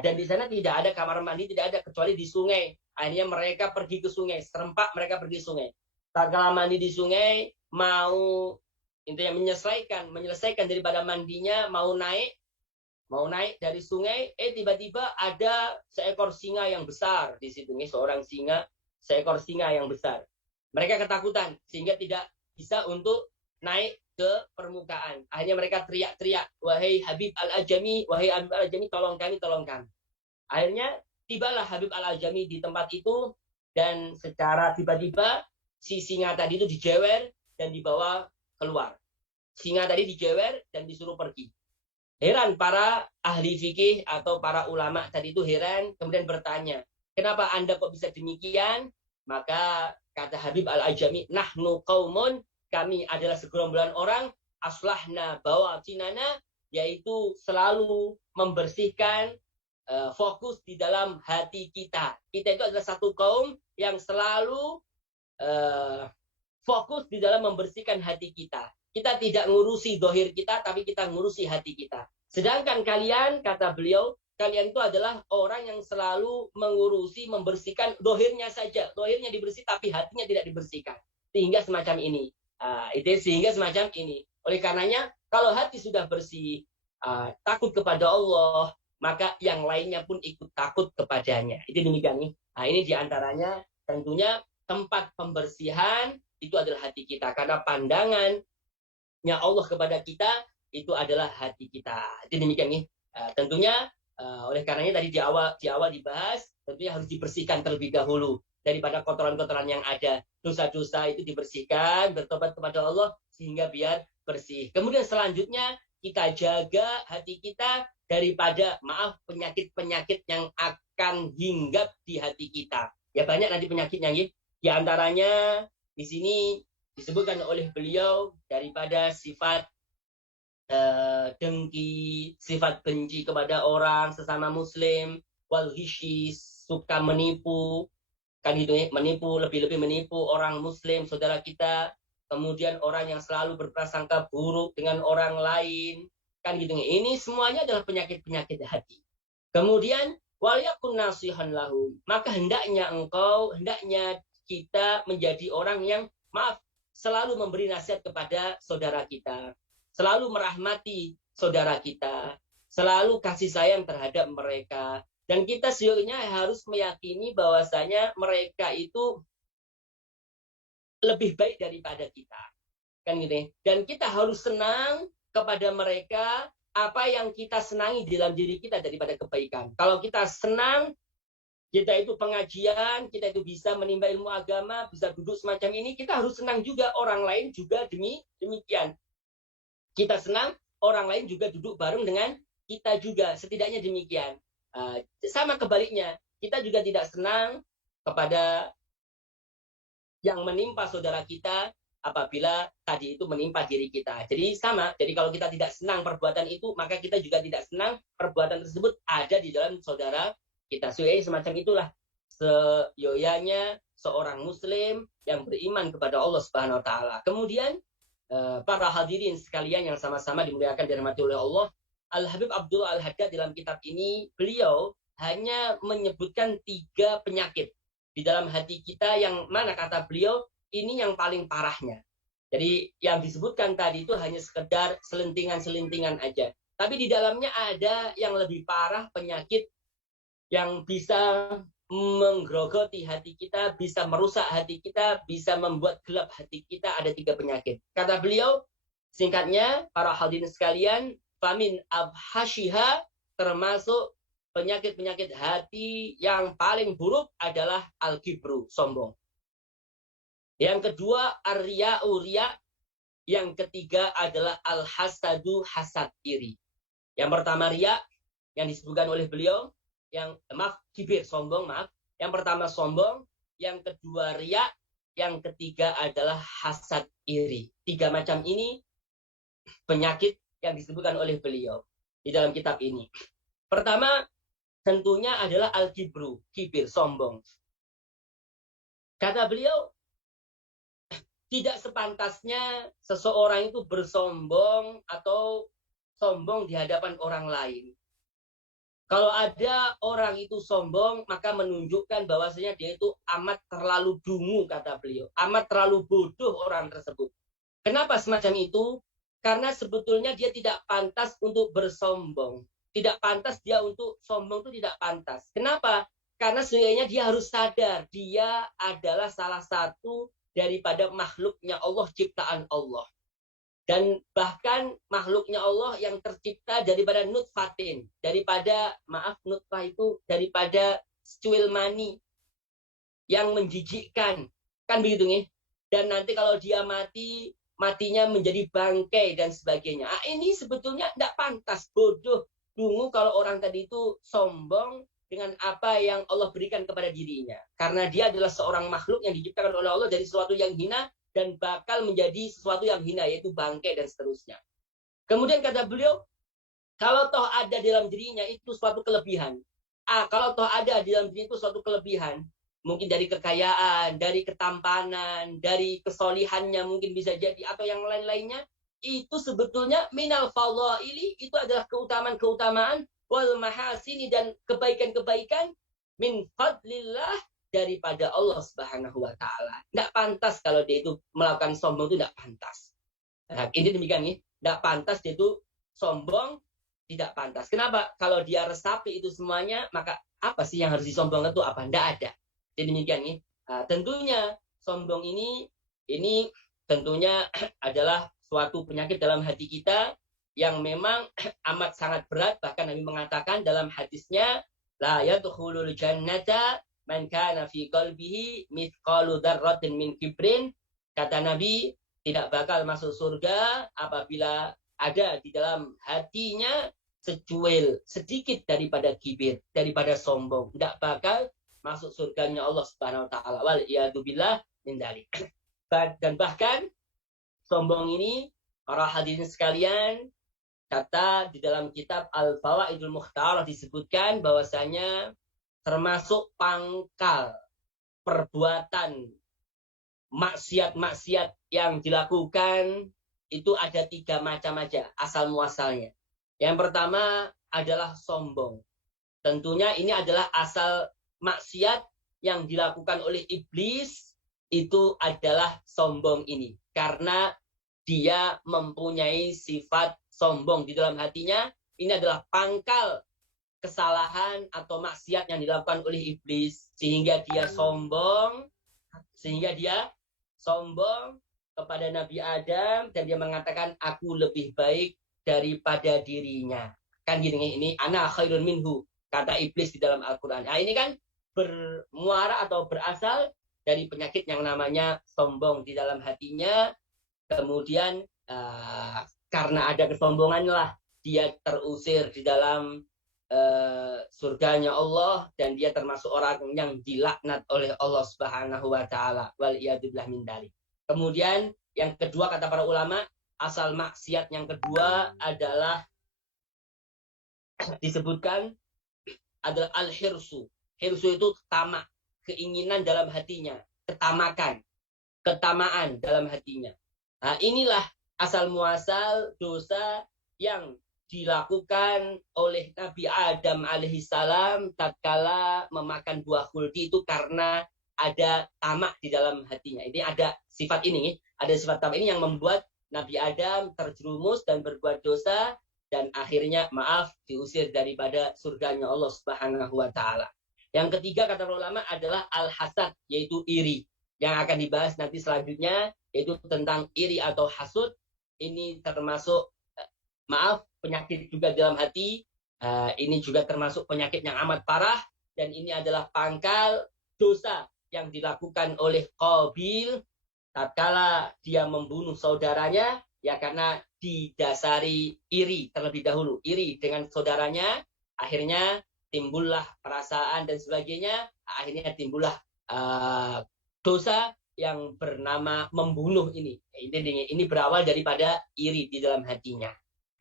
Dan di sana tidak ada kamar mandi, tidak ada, kecuali di sungai. Akhirnya mereka pergi ke sungai, serempak mereka pergi ke sungai. Tatkala mandi di sungai, mau intinya menyelesaikan daripada mandinya, mau naik dari sungai, tiba-tiba ada seekor singa yang besar di situ, seekor singa yang besar. Mereka ketakutan sehingga tidak bisa untuk naik ke permukaan. Akhirnya mereka teriak-teriak, wahai Habib Al-Ajami, tolong kami, tolong kami. Akhirnya tibalah Habib Al-Ajami di tempat itu, dan secara tiba-tiba si singa tadi itu dijewer dan dibawa keluar. Singa tadi dijewer dan disuruh pergi. Heran para ahli fikih atau para ulama tadi itu heran, kemudian bertanya, kenapa Anda kok bisa demikian? Maka kata Habib Al-Ajami, nahnu qaumun, kami adalah segerombolan orang, aslahna bawatinana, yaitu selalu membersihkan fokus di dalam hati kita. Kita itu adalah satu kaum yang selalu fokus di dalam membersihkan hati kita. Kita tidak ngurusi dohir kita, tapi kita ngurusi hati kita. Sedangkan kalian, kata beliau, kalian itu adalah orang yang selalu mengurusi, membersihkan dohirnya saja. Dohirnya dibersih, tapi hatinya tidak dibersihkan. Sehingga semacam ini. Sehingga semacam ini. Oleh karenanya, kalau hati sudah bersih, takut kepada Allah, maka yang lainnya pun ikut takut kepadanya. Itu demikian nih. Nah, ini diantaranya tentunya tempat pembersihan itu adalah hati kita. Karena pandangan Allah kepada kita itu adalah hati kita. Jadi demikian nih. Tentunya oleh karenanya tadi di awal dibahas, tentunya harus dibersihkan terlebih dahulu daripada kotoran-kotoran yang ada. Dosa-dosa itu dibersihkan, bertobat kepada Allah sehingga biar bersih. Kemudian selanjutnya kita jaga hati kita daripada penyakit-penyakit yang akan hinggap di hati kita. Ya banyak nanti penyakitnya gitu. Di antaranya di sini disebutkan oleh beliau daripada sifat dengki, sifat benci kepada orang sesama muslim, wal hisyis, suka menipu, kan gitu ya, lebih-lebih menipu orang muslim saudara kita, kemudian orang yang selalu berprasangka buruk dengan orang lain, kan gitu ya. Ini semuanya adalah penyakit-penyakit hati. Kemudian wal yakun nasihan lahum, maka hendaknya kita menjadi orang yang selalu memberi nasihat kepada saudara kita, selalu merahmati saudara kita, selalu kasih sayang terhadap mereka. Dan kita seyogianya harus meyakini bahwasanya mereka itu lebih baik daripada kita. Kan gitu ya. Dan kita harus senang kepada mereka apa yang kita senangi di dalam diri kita daripada kebaikan. Kalau kita senang, kita itu pengajian, kita itu bisa menimba ilmu agama, bisa duduk semacam ini, kita harus senang juga orang lain juga demikian. Kita senang, orang lain juga duduk bareng dengan kita juga, setidaknya demikian. Sama kebaliknya, kita juga tidak senang kepada yang menimpa saudara kita apabila tadi itu menimpa diri kita. Jadi sama, jadi kalau kita tidak senang perbuatan itu, maka kita juga tidak senang perbuatan tersebut ada di dalam saudara kita. Semacam itulah seyoyanya seorang muslim yang beriman kepada Allah Subhanahu wa taala. Kemudian para hadirin sekalian yang sama-sama dimuliakan dan dirahmati oleh Allah, Al-Habib Abdullah Al-Haddad dalam kitab ini, beliau hanya menyebutkan 3 penyakit di dalam hati kita yang mana kata beliau ini yang paling parahnya. Jadi yang disebutkan tadi itu hanya sekedar selentingan-selentingan aja. Tapi di dalamnya ada yang lebih parah, penyakit yang bisa menggerogoti hati kita, bisa merusak hati kita, bisa membuat gelap hati kita. Ada 3 penyakit. Kata beliau, singkatnya, para hadirin sekalian, famin abhashiha, termasuk penyakit-penyakit hati yang paling buruk adalah al-kibru, sombong. Yang kedua, ar-riya'u, riya. Yang ketiga adalah al-hasadu, hasad, iri. Yang pertama riya, yang disebutkan oleh beliau, kibir, sombong, Yang pertama sombong, yang kedua riya, yang ketiga adalah hasad, iri. 3 macam ini penyakit yang disebutkan oleh beliau di dalam kitab ini. Pertama, tentunya adalah al-kibru, kibir, sombong. Kata beliau, tidak sepantasnya seseorang itu bersombong atau sombong di hadapan orang lain. Kalau ada orang itu sombong, maka menunjukkan bahwasanya dia itu amat terlalu dungu, kata beliau. Amat terlalu bodoh orang tersebut. Kenapa semacam itu? Karena sebetulnya dia tidak pantas untuk bersombong. Tidak pantas dia untuk sombong, itu tidak pantas. Kenapa? Karena sebenarnya dia harus sadar dia adalah salah satu daripada makhluknya Allah, ciptaan Allah. Dan bahkan makhluknya Allah yang tercipta daripada nutfatin, daripada, maaf, nutfah itu daripada secuil mani yang menjijikkan, kan begitu nih. Dan nanti kalau dia mati, matinya menjadi bangkai dan sebagainya. Ini sebetulnya tidak pantas, bodoh, dungu kalau orang tadi itu sombong dengan apa yang Allah berikan kepada dirinya. Karena dia adalah seorang makhluk yang diciptakan oleh Allah dari sesuatu yang hina dan bakal menjadi sesuatu yang hina, yaitu bangkai dan seterusnya. Kemudian kata beliau, kalau toh ada di dalam dirinya itu suatu kelebihan. Kalau toh ada di dalam diri itu suatu kelebihan, mungkin dari kekayaan, dari ketampanan, dari kesolihannya mungkin bisa jadi, atau yang lain-lainnya, itu sebetulnya minal fadhaili, itu adalah keutamaan-keutamaan, wal mahasini, dan kebaikan-kebaikan, min fadlillah, daripada Allah Subhanahu wa taala. Tidak pantas kalau dia itu melakukan sombong, itu tidak pantas. Nah, ini demikian nih, tidak pantas dia itu sombong, tidak pantas. Kenapa? Kalau dia resapi itu semuanya, maka apa sih yang harus disombongkan itu apa? Tidak ada. Jadi demikian nih. Tentunya sombong ini tentunya adalah suatu penyakit dalam hati kita yang memang amat sangat berat. Bahkan Nabi mengatakan dalam hadisnya, la yadkhulul jannata man kana fi qalbihi mithqalu dzarratin min kibrin. Kata Nabi, tidak bakal masuk surga apabila ada di dalam hatinya secuil sedikit daripada kibir, daripada sombong. Tidak bakal masuk surganya Allah Subhanahu wa taala. Wal iyadzubillah min dzalik. Dan bahkan sombong ini, para hadirin sekalian, kata di dalam kitab Al-Fawaidul Mukhtarah disebutkan bahwasanya termasuk pangkal perbuatan maksiat-maksiat yang dilakukan itu ada 3 macam aja asal muasalnya. Yang pertama adalah sombong. Tentunya ini adalah asal maksiat yang dilakukan oleh iblis, itu adalah sombong ini. Karena dia mempunyai sifat sombong di dalam hatinya. Ini adalah pangkal kesalahan atau maksiat yang dilakukan oleh iblis, sehingga dia sombong kepada Nabi Adam, dan dia mengatakan aku lebih baik daripada dirinya. Kan gini, ini ana khairun minhu, kata iblis di dalam Al-Qur'an. Ini kan bermuara atau berasal dari penyakit yang namanya sombong di dalam hatinya. Kemudian karena ada kesombongan lah dia terusir di dalam surganya Allah, dan dia termasuk orang yang dilaknat oleh Allah Subhanahu wa taala. Wal iyadzubillah min dzalik. Kemudian yang kedua, kata para ulama, asal maksiat yang kedua adalah disebutkan adalah al-hirsu. Hirsu itu tamak, keinginan dalam hatinya, ketamaan dalam hatinya. Inilah asal muasal dosa yang dilakukan oleh Nabi Adam alaihissalam tatkala memakan buah khuldi, itu karena ada tamak di dalam hatinya. Ini ada sifat ini, ada sifat tamak ini yang membuat Nabi Adam terjerumus dan berbuat dosa, dan akhirnya diusir daripada surganya Allah Subhanahu wa taala. Yang ketiga, kata ulama, adalah al-hasad, yaitu iri, yang akan dibahas nanti selanjutnya, yaitu tentang iri atau hasud. Ini termasuk penyakit juga dalam hati. Ini juga termasuk penyakit yang amat parah, dan ini adalah pangkal dosa yang dilakukan oleh Qabil tatkala dia membunuh saudaranya, ya karena didasari iri terlebih dahulu, iri dengan saudaranya, akhirnya timbullah perasaan dan sebagainya, akhirnya timbullah dosa yang bernama membunuh ini. Ini berawal daripada iri di dalam hatinya.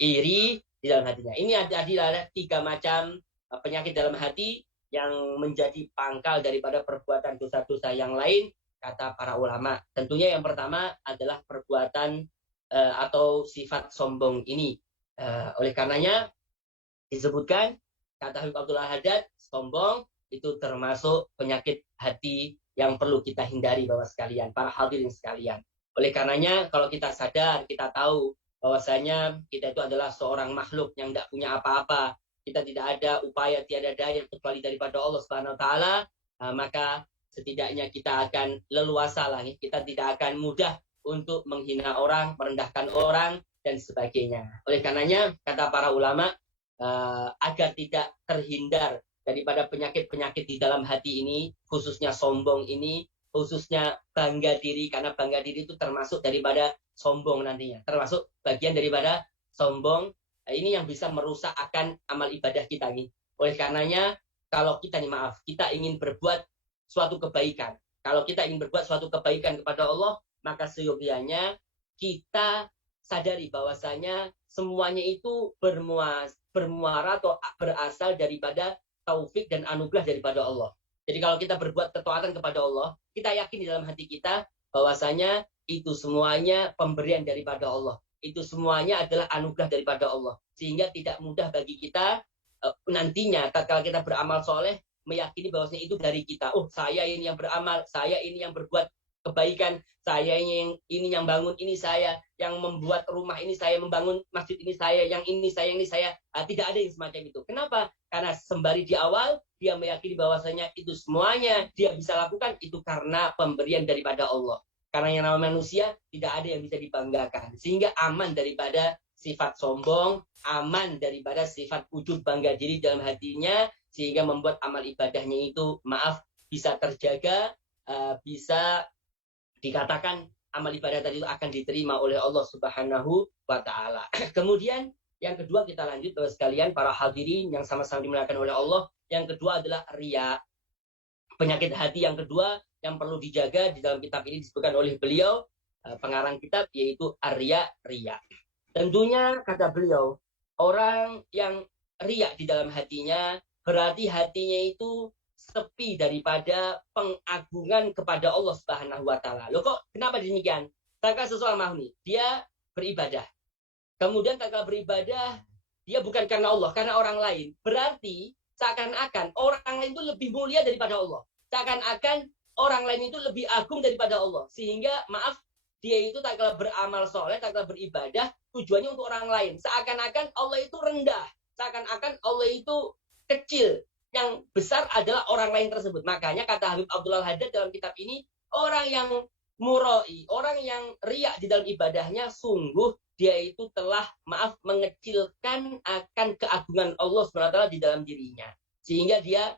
Iri di dalam hatinya. Ini adalah 3 macam penyakit dalam hati yang menjadi pangkal daripada perbuatan dosa-dosa yang lain, kata para ulama. Tentunya yang pertama adalah perbuatan atau sifat sombong ini. Oleh karenanya disebutkan, kata Habib Abdullah Haddad, sombong itu termasuk penyakit hati yang perlu kita hindari, Bapak sekalian, para hadirin sekalian. Oleh karenanya kalau kita sadar, kita tahu bahwasanya kita itu adalah seorang makhluk yang tidak punya apa-apa, kita tidak ada upaya tiada daya kecuali daripada Allah Subhanahu wa taala, maka setidaknya kita akan leluasa lah, kita tidak akan mudah untuk menghina orang, merendahkan orang dan sebagainya. Oleh karenanya kata para ulama, agar tidak terhindar daripada penyakit-penyakit di dalam hati ini, khususnya sombong ini, khususnya bangga diri, karena bangga diri itu termasuk daripada sombong nantinya, termasuk bagian daripada sombong. Ini yang bisa merusak akan amal ibadah kita ini. Oleh karenanya kalau kita kita ingin berbuat suatu kebaikan, kalau kita ingin berbuat suatu kebaikan kepada Allah, maka seyogianya kita sadari bahwasanya semuanya itu bermuara atau berasal daripada taufik dan anugerah daripada Allah. Jadi kalau kita berbuat ketaatan kepada Allah, kita yakin di dalam hati kita bahwasanya itu semuanya pemberian daripada Allah. Itu semuanya adalah anugerah daripada Allah. Sehingga tidak mudah bagi kita nantinya tatkala kita beramal soleh, meyakini bahwasanya itu dari kita. Oh, saya ini yang beramal, saya ini yang berbuat kebaikan, saya ini yang bangun, ini saya yang membuat rumah, ini saya membangun masjid, ini saya, yang ini saya, ini saya. Tidak ada yang semacam itu. Kenapa? Karena sembari di awal dia meyakini bahwasanya itu semuanya dia bisa lakukan itu karena pemberian daripada Allah. Karena yang namanya manusia tidak ada yang bisa dibanggakan, sehingga aman daripada sifat sombong, aman daripada sifat ujub bangga diri dalam hatinya, sehingga membuat amal ibadahnya itu bisa terjaga, bisa dikatakan amal ibadah tadi itu akan diterima oleh Allah Subhanahu wa taala. Kemudian yang kedua kita lanjut Bapak sekalian, para hadirin yang sama-sama dimuliakan oleh Allah. Yang kedua adalah riya. Penyakit hati yang kedua yang perlu dijaga di dalam kitab ini disebutkan oleh beliau, pengarang kitab, yaitu riya. Tentunya kata beliau, orang yang riya di dalam hatinya berarti hatinya itu sepi daripada pengagungan kepada Allah Subhanahu wa taala. Loh kok kenapa demikian? Tatkala seseorang mahni, dia beribadah. Kemudian tatkala beribadah, dia bukan karena Allah, karena orang lain. Berarti seakan-akan orang lain itu lebih mulia daripada Allah. Seakan-akan orang lain itu lebih agung daripada Allah. Sehingga dia itu tatkala beramal soleh, tatkala beribadah, tujuannya untuk orang lain. Seakan-akan Allah itu rendah. Seakan-akan Allah itu kecil. Yang besar adalah orang lain tersebut. Makanya kata Habib Abdullah Haddad dalam kitab ini, orang yang murai, orang yang riak di dalam ibadahnya, sungguh dia itu telah mengecilkan akan keagungan Allah SWT di dalam dirinya. Sehingga dia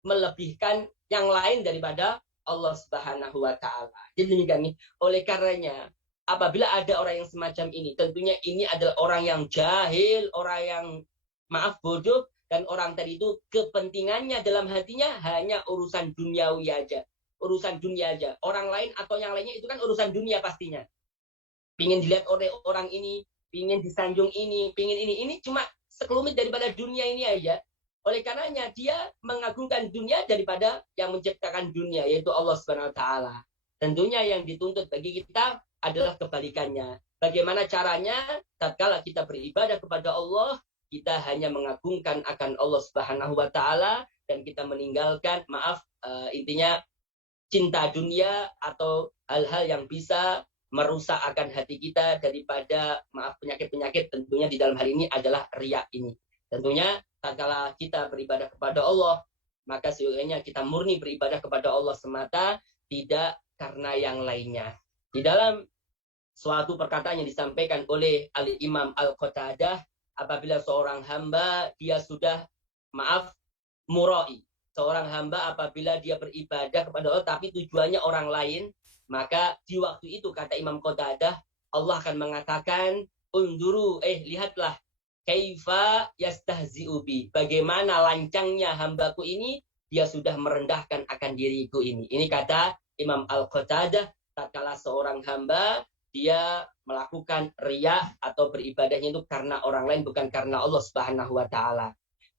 melebihkan yang lain daripada Allah Subhanahu wa taala. Jadi demikian. Oleh karenanya, apabila ada orang yang semacam ini, tentunya ini adalah orang yang jahil, orang yang bodoh, dan orang tadi itu kepentingannya dalam hatinya hanya urusan duniawi aja. Urusan dunia aja. Orang lain atau yang lainnya itu kan urusan dunia pastinya. Pingin dilihat oleh orang ini, pingin disanjung ini, pingin ini. Ini cuma sekelumit daripada dunia ini aja. Oleh karenanya dia mengagungkan dunia daripada yang menciptakan dunia, yaitu Allah Subhanahu wa taala. Tentunya yang dituntut bagi kita adalah kebalikannya. Bagaimana caranya? Tatkala kita beribadah kepada Allah, kita hanya mengagungkan akan Allah Subhanahu wa taala dan kita meninggalkan intinya cinta dunia atau hal-hal yang bisa merusak akan hati kita daripada penyakit-penyakit. Tentunya di dalam hal ini adalah riya ini. Tentunya tatkala kita beribadah kepada Allah, maka seyogianya kita murni beribadah kepada Allah semata, tidak karena yang lainnya. Di dalam suatu perkataan yang disampaikan oleh Al-Imam Al-Qatadah, apabila seorang hamba dia sudah murai, seorang hamba apabila dia beribadah kepada Allah tapi tujuannya orang lain, maka di waktu itu kata Imam Qatadah, Allah akan mengatakan, unduru, lihatlah, kaifa yastahzi'u bi, bagaimana lancangnya hambaku ini, dia sudah merendahkan akan diriku ini. Ini kata Imam Al-Qatadah, tatkala seorang hamba dia melakukan riya atau beribadahnya itu karena orang lain, bukan karena Allah Subhanahu wa taala.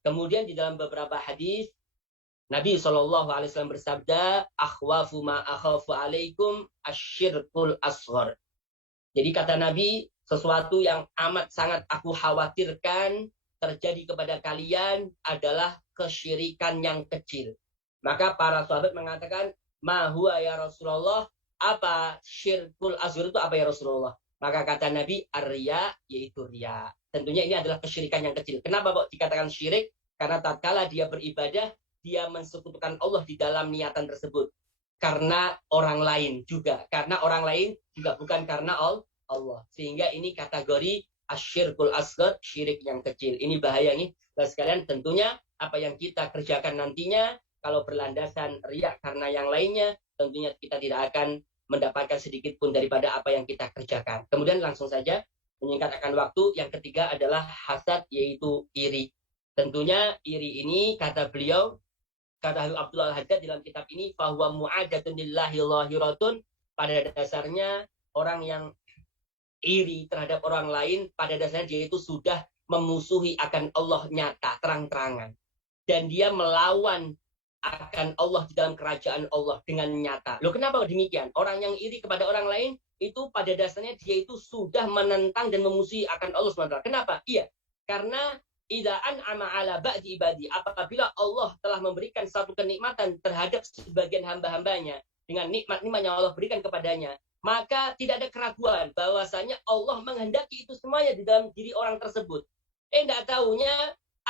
Kemudian di dalam beberapa hadis Nabi SAW bersabda, akhwafu ma akhafu alaikum asyirkul asghar. Jadi kata Nabi, sesuatu yang amat sangat aku khawatirkan terjadi kepada kalian adalah kesyirikan yang kecil. Maka para sahabat mengatakan, ma huwa ya Rasulullah, apa syirkul asghar itu apa ya Rasulullah? Maka kata Nabi, ar-riya, yaitu riya. Tentunya ini adalah kesyirikan yang kecil. Kenapa kok dikatakan syirik? Karena tatkala dia beribadah, dia mensekutukan Allah di dalam niatan tersebut. Karena orang lain juga. Karena orang lain juga, bukan karena Allah. Sehingga ini kategori asyirkul asghar, syirik yang kecil. Ini bahaya nih. Bapak sekalian, tentunya apa yang kita kerjakan nantinya, kalau berlandasan riya karena yang lainnya, tentunya kita tidak akan mendapatkan sedikit pun daripada apa yang kita kerjakan. Kemudian langsung saja menyingkatkan waktu, yang ketiga adalah hasad, yaitu iri. Tentunya iri ini, kata beliau, kata Habib Abdullah Al-Haddad dalam kitab ini, bahwa mu'adatun lillahi lahiratun, pada dasarnya orang yang iri terhadap orang lain, pada dasarnya dia itu sudah memusuhi akan Allah nyata, terang-terangan. Dan dia melawan akan Allah di dalam kerajaan Allah dengan nyata. Loh, kenapa demikian? Orang yang iri kepada orang lain, itu pada dasarnya dia itu sudah menentang dan memusuhi akan Allah SWT. Kenapa? Iya, karena idza an'ama ala ba'di ibadi, apabila Allah telah memberikan satu kenikmatan terhadap sebagian hamba-hambanya dengan nikmat-nikmat yang Allah berikan kepadanya, maka tidak ada keraguan bahwasanya Allah menghendaki itu semuanya di dalam diri orang tersebut. Tidak tahunya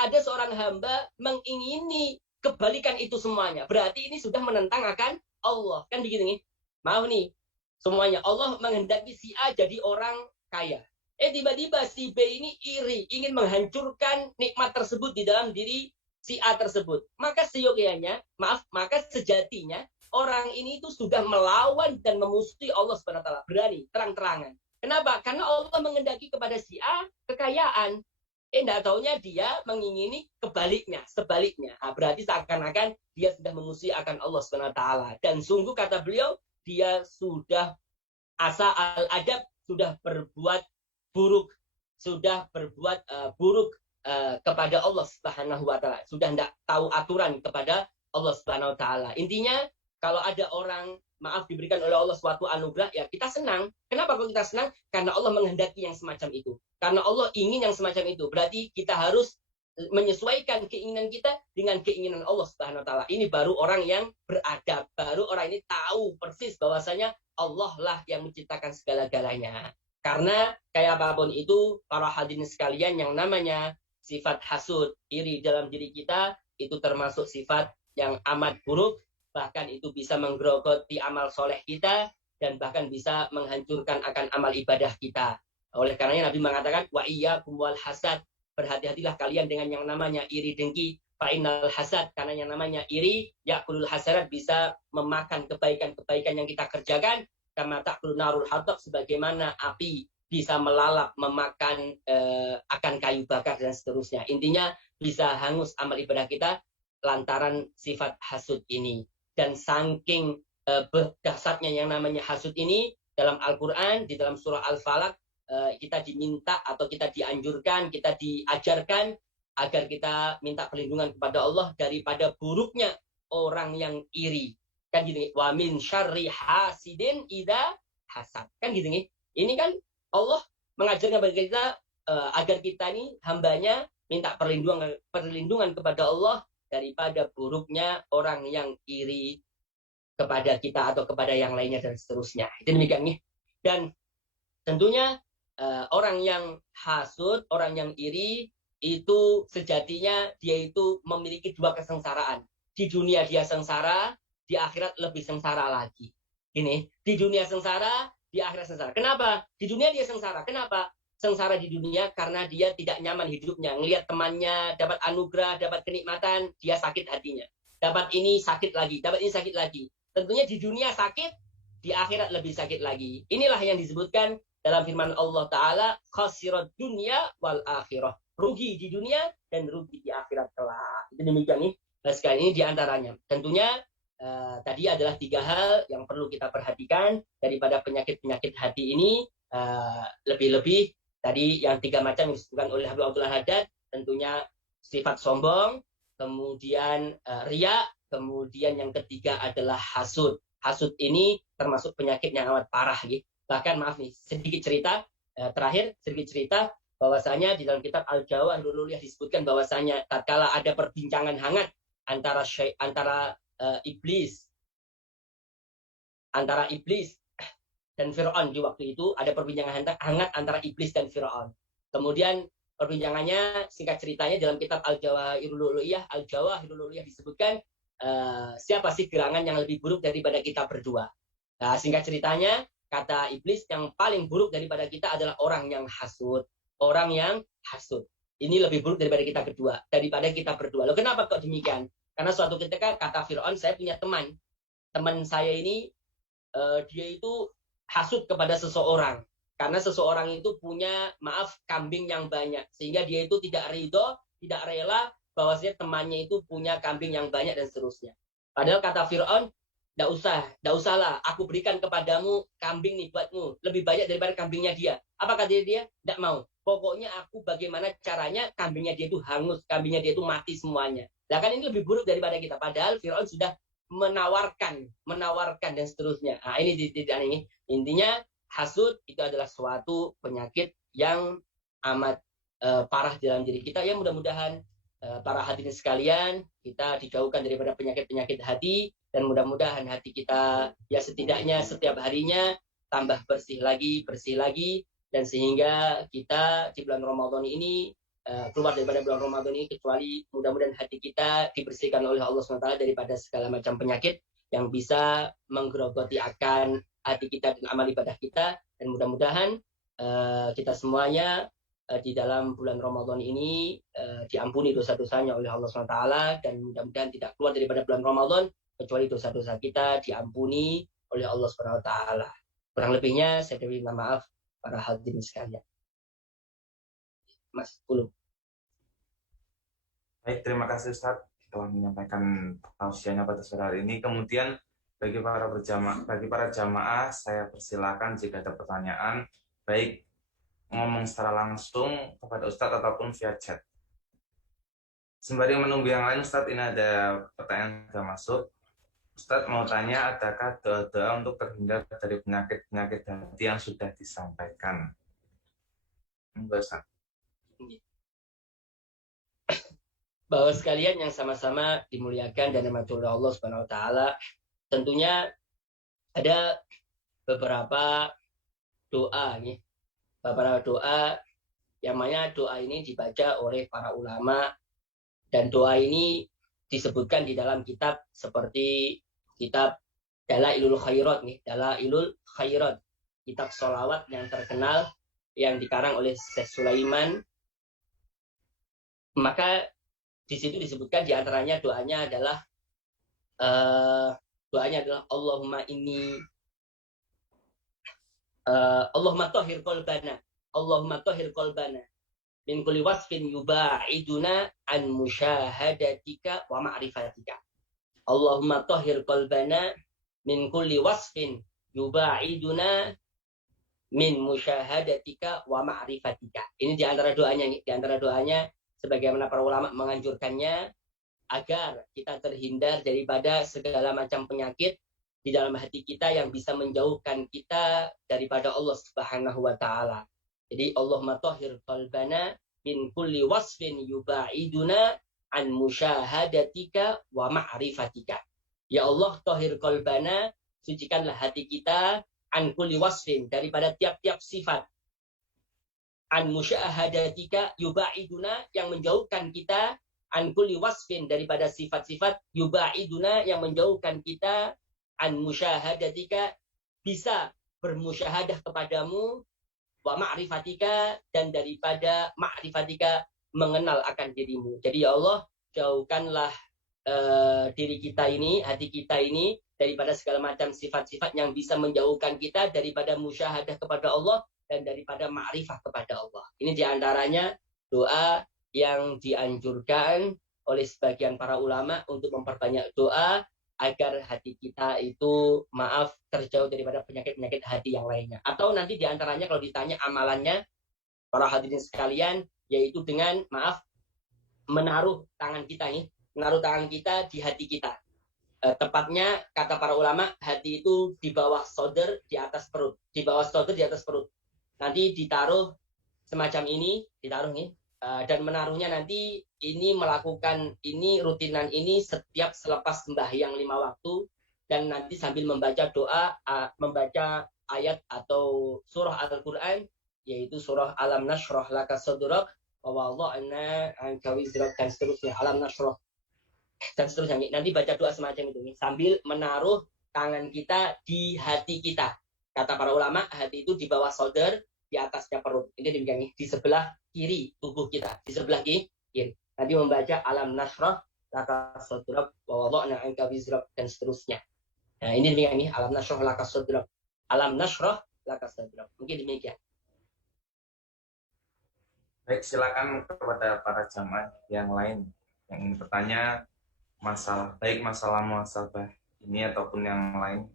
ada seorang hamba mengingini kebalikan itu semuanya. Berarti ini sudah menentang akan Allah. Kan begitu nih. Maaf nih, semuanya. Allah menghendaki si A jadi orang kaya. Tiba-tiba si B ini iri, ingin menghancurkan nikmat tersebut di dalam diri si A tersebut. Maka seyogianya, maka sejatinya orang ini itu sudah melawan dan memusuhi Allah Subhanahu wa taala. Berani, terang-terangan. Kenapa? Karena Allah menghendaki kepada si A kekayaan. Tidak taunya dia mengingini sebaliknya. Nah, berarti seakan-akan dia sudah memusuhi akan Allah SWT. Dan sungguh kata beliau, dia sudah asa al-adab, sudah berbuat buruk, kepada Allah Subhanahu wa taala. Sudah tidak tahu aturan kepada Allah Subhanahu wa taala. Intinya, kalau ada orang diberikan oleh Allah suatu anugerah, ya kita senang. Kenapa kok kita senang? Karena Allah menghendaki yang semacam itu. Karena Allah ingin yang semacam itu. Berarti kita harus menyesuaikan keinginan kita dengan keinginan Allah Subhanahu wa taala. Ini baru orang yang beradab, baru orang ini tahu persis bahwasanya Allah lah yang menciptakan segala-galanya. Karena kayak apapun itu, para hadirin sekalian, yang namanya sifat hasud, iri dalam diri kita, itu termasuk sifat yang amat buruk. Bahkan itu bisa menggerogoti amal soleh kita, dan bahkan bisa menghancurkan akan amal ibadah kita. Oleh karenanya Nabi mengatakan, wa iyyakum wal hasad, berhati-hatilah kalian dengan yang namanya iri dengki, fa innal hasad, karena yang namanya iri, yakulul hasanat, bisa memakan kebaikan-kebaikan yang kita kerjakan, kama ta'kul narul hatab, sebagaimana api bisa melalap, memakan akan kayu bakar dan seterusnya. Intinya bisa hangus amal ibadah kita lantaran sifat hasud ini. Dan saking dahsyatnya yang namanya hasud ini, dalam Al-Quran, di dalam surah Al-Falaq, kita diminta atau kita dianjurkan, kita diajarkan agar kita minta perlindungan kepada Allah daripada buruknya orang yang iri. Kan gitu nih, wa min syarri hasidin idza hasad. Kan gitu nih. Ini kan Allah mengajarkan kepada kita agar kita ini hambanya minta perlindungan kepada Allah daripada buruknya orang yang iri kepada kita atau kepada yang lainnya dan seterusnya. Itu demikian nih. Dan tentunya orang yang hasud, orang yang iri, itu sejatinya dia itu memiliki dua kesengsaraan. Di dunia dia sengsara, di akhirat lebih sengsara lagi. Ini, di dunia sengsara, di akhirat sengsara. Kenapa? Di dunia dia sengsara. Kenapa? Sengsara di dunia karena dia tidak nyaman hidupnya. Ngelihat temannya dapat anugerah, dapat kenikmatan, dia sakit hatinya. Dapat ini sakit lagi, dapat ini sakit lagi. Tentunya di dunia sakit, di akhirat lebih sakit lagi. Inilah yang disebutkan dalam firman Allah Ta'ala, khasirat dunia wal akhirah. Rugi di dunia dan rugi di akhirat kelak. Itu demikian nih. Nah, sekali ini diantaranya. Tentunya tadi adalah 3 hal yang perlu kita perhatikan daripada penyakit-penyakit hati ini. Lebih-lebih tadi yang 3 macam yang disebutkan oleh Habib Abdullah Haddad, tentunya sifat sombong, kemudian riya, kemudian yang ketiga adalah hasud. Hasud ini termasuk penyakit yang amat parah. Gitu. Bahkan maaf nih, sedikit cerita, bahwasanya di dalam kitab Al-Jawahirul Ululiyah disebutkan bahwasanya tatkala ada perbincangan hangat antara iblis dan Fir'aun di waktu itu. Ada perbincangan hangat antara iblis dan Fir'aun. Kemudian perbincangannya, singkat ceritanya dalam kitab Al-Jawahirul Ulu'iyah disebutkan siapa sih gerangan yang lebih buruk daripada kita berdua. Nah, singkat ceritanya, kata iblis, yang paling buruk daripada kita adalah orang yang hasud. Orang yang hasud. Ini lebih buruk daripada kita berdua. Loh, kenapa kok demikian? Karena suatu ketika kata Fir'aun, saya punya teman. Teman saya ini, dia itu hasud kepada seseorang. Karena seseorang itu punya, kambing yang banyak. Sehingga dia itu tidak ridho, tidak rela, bahwasanya temannya itu punya kambing yang banyak dan seterusnya. Padahal kata Fir'aun, tidak usahlah, aku berikan kepadamu kambing nih buatmu, lebih banyak daripada kambingnya dia. Apa kata dia? Tidak mau. Pokoknya aku bagaimana caranya kambingnya dia itu hangus, kambingnya dia itu mati semuanya. Nah kan ini lebih buruk daripada kita. Padahal Fir'aun sudah menawarkan dan seterusnya. Nah ini intinya hasud itu adalah suatu penyakit yang amat parah dalam diri kita. Ya mudah-mudahan para hadirin sekalian, kita dijauhkan daripada penyakit-penyakit hati, dan mudah-mudahan hati kita ya setidaknya setiap harinya tambah bersih lagi, dan sehingga kita di bulan Ramadan ini keluar daripada bulan Ramadan ini, kecuali mudah-mudahan hati kita dibersihkan oleh Allah SWT daripada segala macam penyakit yang bisa menggerogoti akan hati kita dan amal ibadah kita. Dan mudah-mudahan kita semuanya di dalam bulan Ramadan ini diampuni dosa-dosanya oleh Allah SWT, dan mudah-mudahan tidak keluar daripada bulan Ramadan kecuali dosa-dosa kita diampuni oleh Allah SWT. Kurang lebihnya saya minta maaf para hadirin sekalian. Mas Ulum. Baik, terima kasih Ustadz telah menyampaikan tausiahnya pada sore hari ini. Kemudian bagi para jamaah saya persilakan jika ada pertanyaan, baik ngomong secara langsung kepada Ustadz ataupun via chat. Sembari menunggu yang lain, Ustadz, ini ada pertanyaan yang sudah masuk. Ustadz mau tanya, adakah doa-doa untuk terhindar dari penyakit-penyakit hati yang sudah disampaikan? Ustadz. Bahwa sekalian yang sama-sama dimuliakan dan dimurkai oleh Allah Subhanahu wa taala, tentunya ada beberapa doa nih. Beberapa doa yang mana doa ini dibaca oleh para ulama, dan doa ini disebutkan di dalam kitab seperti kitab Dalailul Khairat nih, Dalailul Khairat, kitab sholawat yang terkenal yang dikarang oleh Syekh Sulaiman. Maka di situ disebutkan di antaranya doanya adalah Allahumma inni Allahumma tahhir qalbana min kulli wasfin yuba'iduna an musyahadatika wa ma'rifatika. Allahumma tahhir qalbana min kulli wasfin yuba'iduna min musyahadatika wa ma'rifatika. Ini di antara doanya sebagaimana para ulama menganjurkannya agar kita terhindar daripada segala macam penyakit di dalam hati kita yang bisa menjauhkan kita daripada Allah Subhanahu wa taala. Jadi Allahumma tahhir qalbana min kulli wasfin yuba'iduna an musyahadatika wa ma'rifatika. Ya Allah, tahhir qalbana, sucikanlah hati kita, an kulli wasfin, daripada tiap-tiap sifat, an musyahadatika, yuba'iduna, yang menjauhkan kita, an kulli wasfin, daripada sifat-sifat, yuba'iduna, yang menjauhkan kita, an musyahadatika, bisa bermusyahadah kepadamu, wa ma'rifatika, dan daripada ma'rifatika, mengenal akan dirimu. Jadi ya Allah, jauhkanlah diri kita ini, hati kita ini, daripada segala macam sifat-sifat yang bisa menjauhkan kita daripada musyahadah kepada Allah dan daripada ma'rifah kepada Allah. Ini diantaranya doa yang dianjurkan oleh sebagian para ulama untuk memperbanyak doa agar hati kita itu terjauh daripada penyakit-penyakit hati yang lainnya. Atau nanti diantaranya kalau ditanya amalannya, para hadirin sekalian, yaitu dengan menaruh tangan kita di hati kita. Tepatnya kata para ulama, hati itu di bawah shoulder, di atas perut. Di bawah shoulder, di atas perut. Nanti ditaruh semacam ini, dan menaruhnya nanti ini melakukan ini, rutinan ini setiap selepas sembahyang 5 waktu, dan nanti sambil membaca doa, membaca ayat atau surah Al-Quran, yaitu surah Alam Nashrah Laka Sadrak wa wada'na anka wizrak, dan seterusnya, Alam Nashrah dan seterusnya. Nanti baca doa semacam itu nih, sambil menaruh tangan kita di hati kita. Kata para ulama, hati itu di bawah shoulder, di atasnya perut. Ini demikian nih, di sebelah kiri tubuh kita, di sebelah kiri. Nanti membaca Alam Nashrah Laka Sadrak wa wada'na anka wizrak dan seterusnya. Nah, ini demikian nih, Alam Nashrah Laka Sadrak. Alam Nashrah Laka Sadrak. Mungkin demikian. Baik, silakan kepada para jamaah yang lain yang ingin bertanya masalah muhasabah ini ataupun yang lain.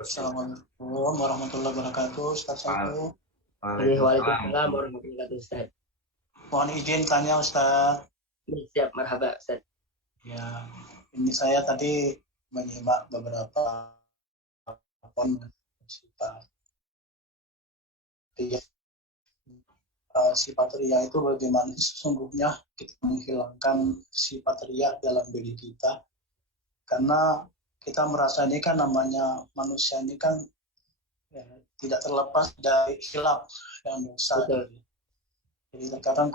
Assalamualaikum warahmatullahi wabarakatuh, Ustaz Saiful. Waalaikumsalam warahmatullahi wabarakatuh, Ustaz. Mohon izin tanya, Ustaz. Siap, marhaba, Ustaz. Ya, ini saya tadi menyimak beberapa sifat ria itu bagaimana sesungguhnya kita menghilangkan sifat ria dalam diri kita, karena kita merasa ini kan namanya manusia ini kan ya, tidak terlepas dari khilaf dan dosa. Jadi terkadang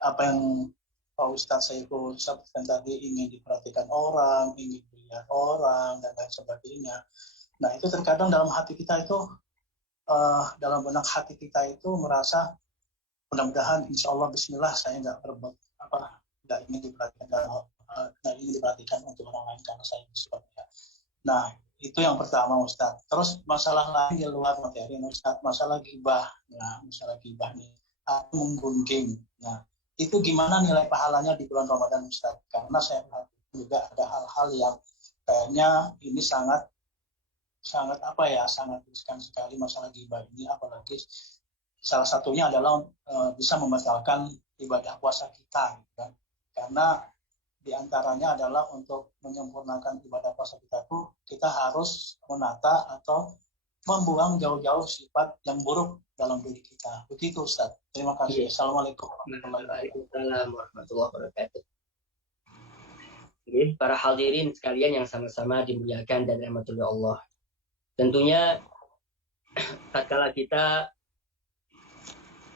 apa yang Pak Ustadz Saiful sampaikan tadi, ingin diperhatikan orang, ingin dilihat orang, dan lain sebagainya. Nah itu terkadang dalam hati kita itu, dalam benak hati kita itu merasa mudah-mudahan insya Allah bismillah saya nggak berbuat nggak ingin diperhatikan untuk orang lain karena saya sebabnya. Nah itu yang pertama, Ustadz. Terus masalah lain di luar materi, Ustadz, masalah ghibah. Nah masalah ghibah nih, aku menggunjing. Nah itu gimana nilai pahalanya di bulan Ramadan, Ustadz? Karena saya juga ada hal-hal yang kayaknya ini sangat riskan sekali masalah ghibah ini, apalagi salah satunya adalah bisa membatalkan ibadah puasa kita, kan? Karena diantaranya adalah untuk menyempurnakan ibadah puasa kita tuh kita harus menata atau membuang jauh-jauh sifat yang buruk dalam diri kita. Begitu, Ustaz. Terima kasih. Assalamualaikum warahmatullahi wabarakatuh. Para hadirin sekalian yang sama-sama dimuliakan dan dirahmati Allah. Tentunya tatkala kita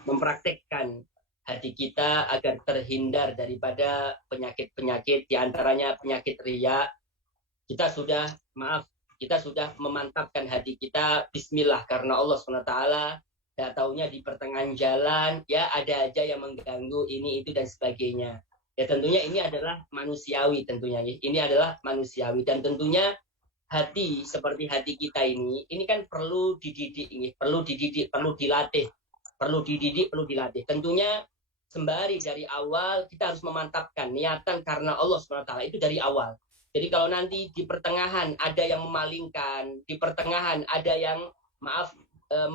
mempraktekkan hati kita agar terhindar daripada penyakit-penyakit, diantaranya penyakit riya, kita sudah memantapkan hati kita, bismillah, karena Allah SWT. Tidak taunya di pertengahan jalan, ya ada aja yang mengganggu ini, itu, dan sebagainya. Ya tentunya ini adalah manusiawi tentunya. Ini adalah manusiawi, dan tentunya hati seperti hati kita ini kan perlu dididik, perlu dilatih. Tentunya sembari dari awal kita harus memantapkan niatan karena Allah SWT itu dari awal. Jadi kalau nanti di pertengahan ada yang memalingkan, di pertengahan ada yang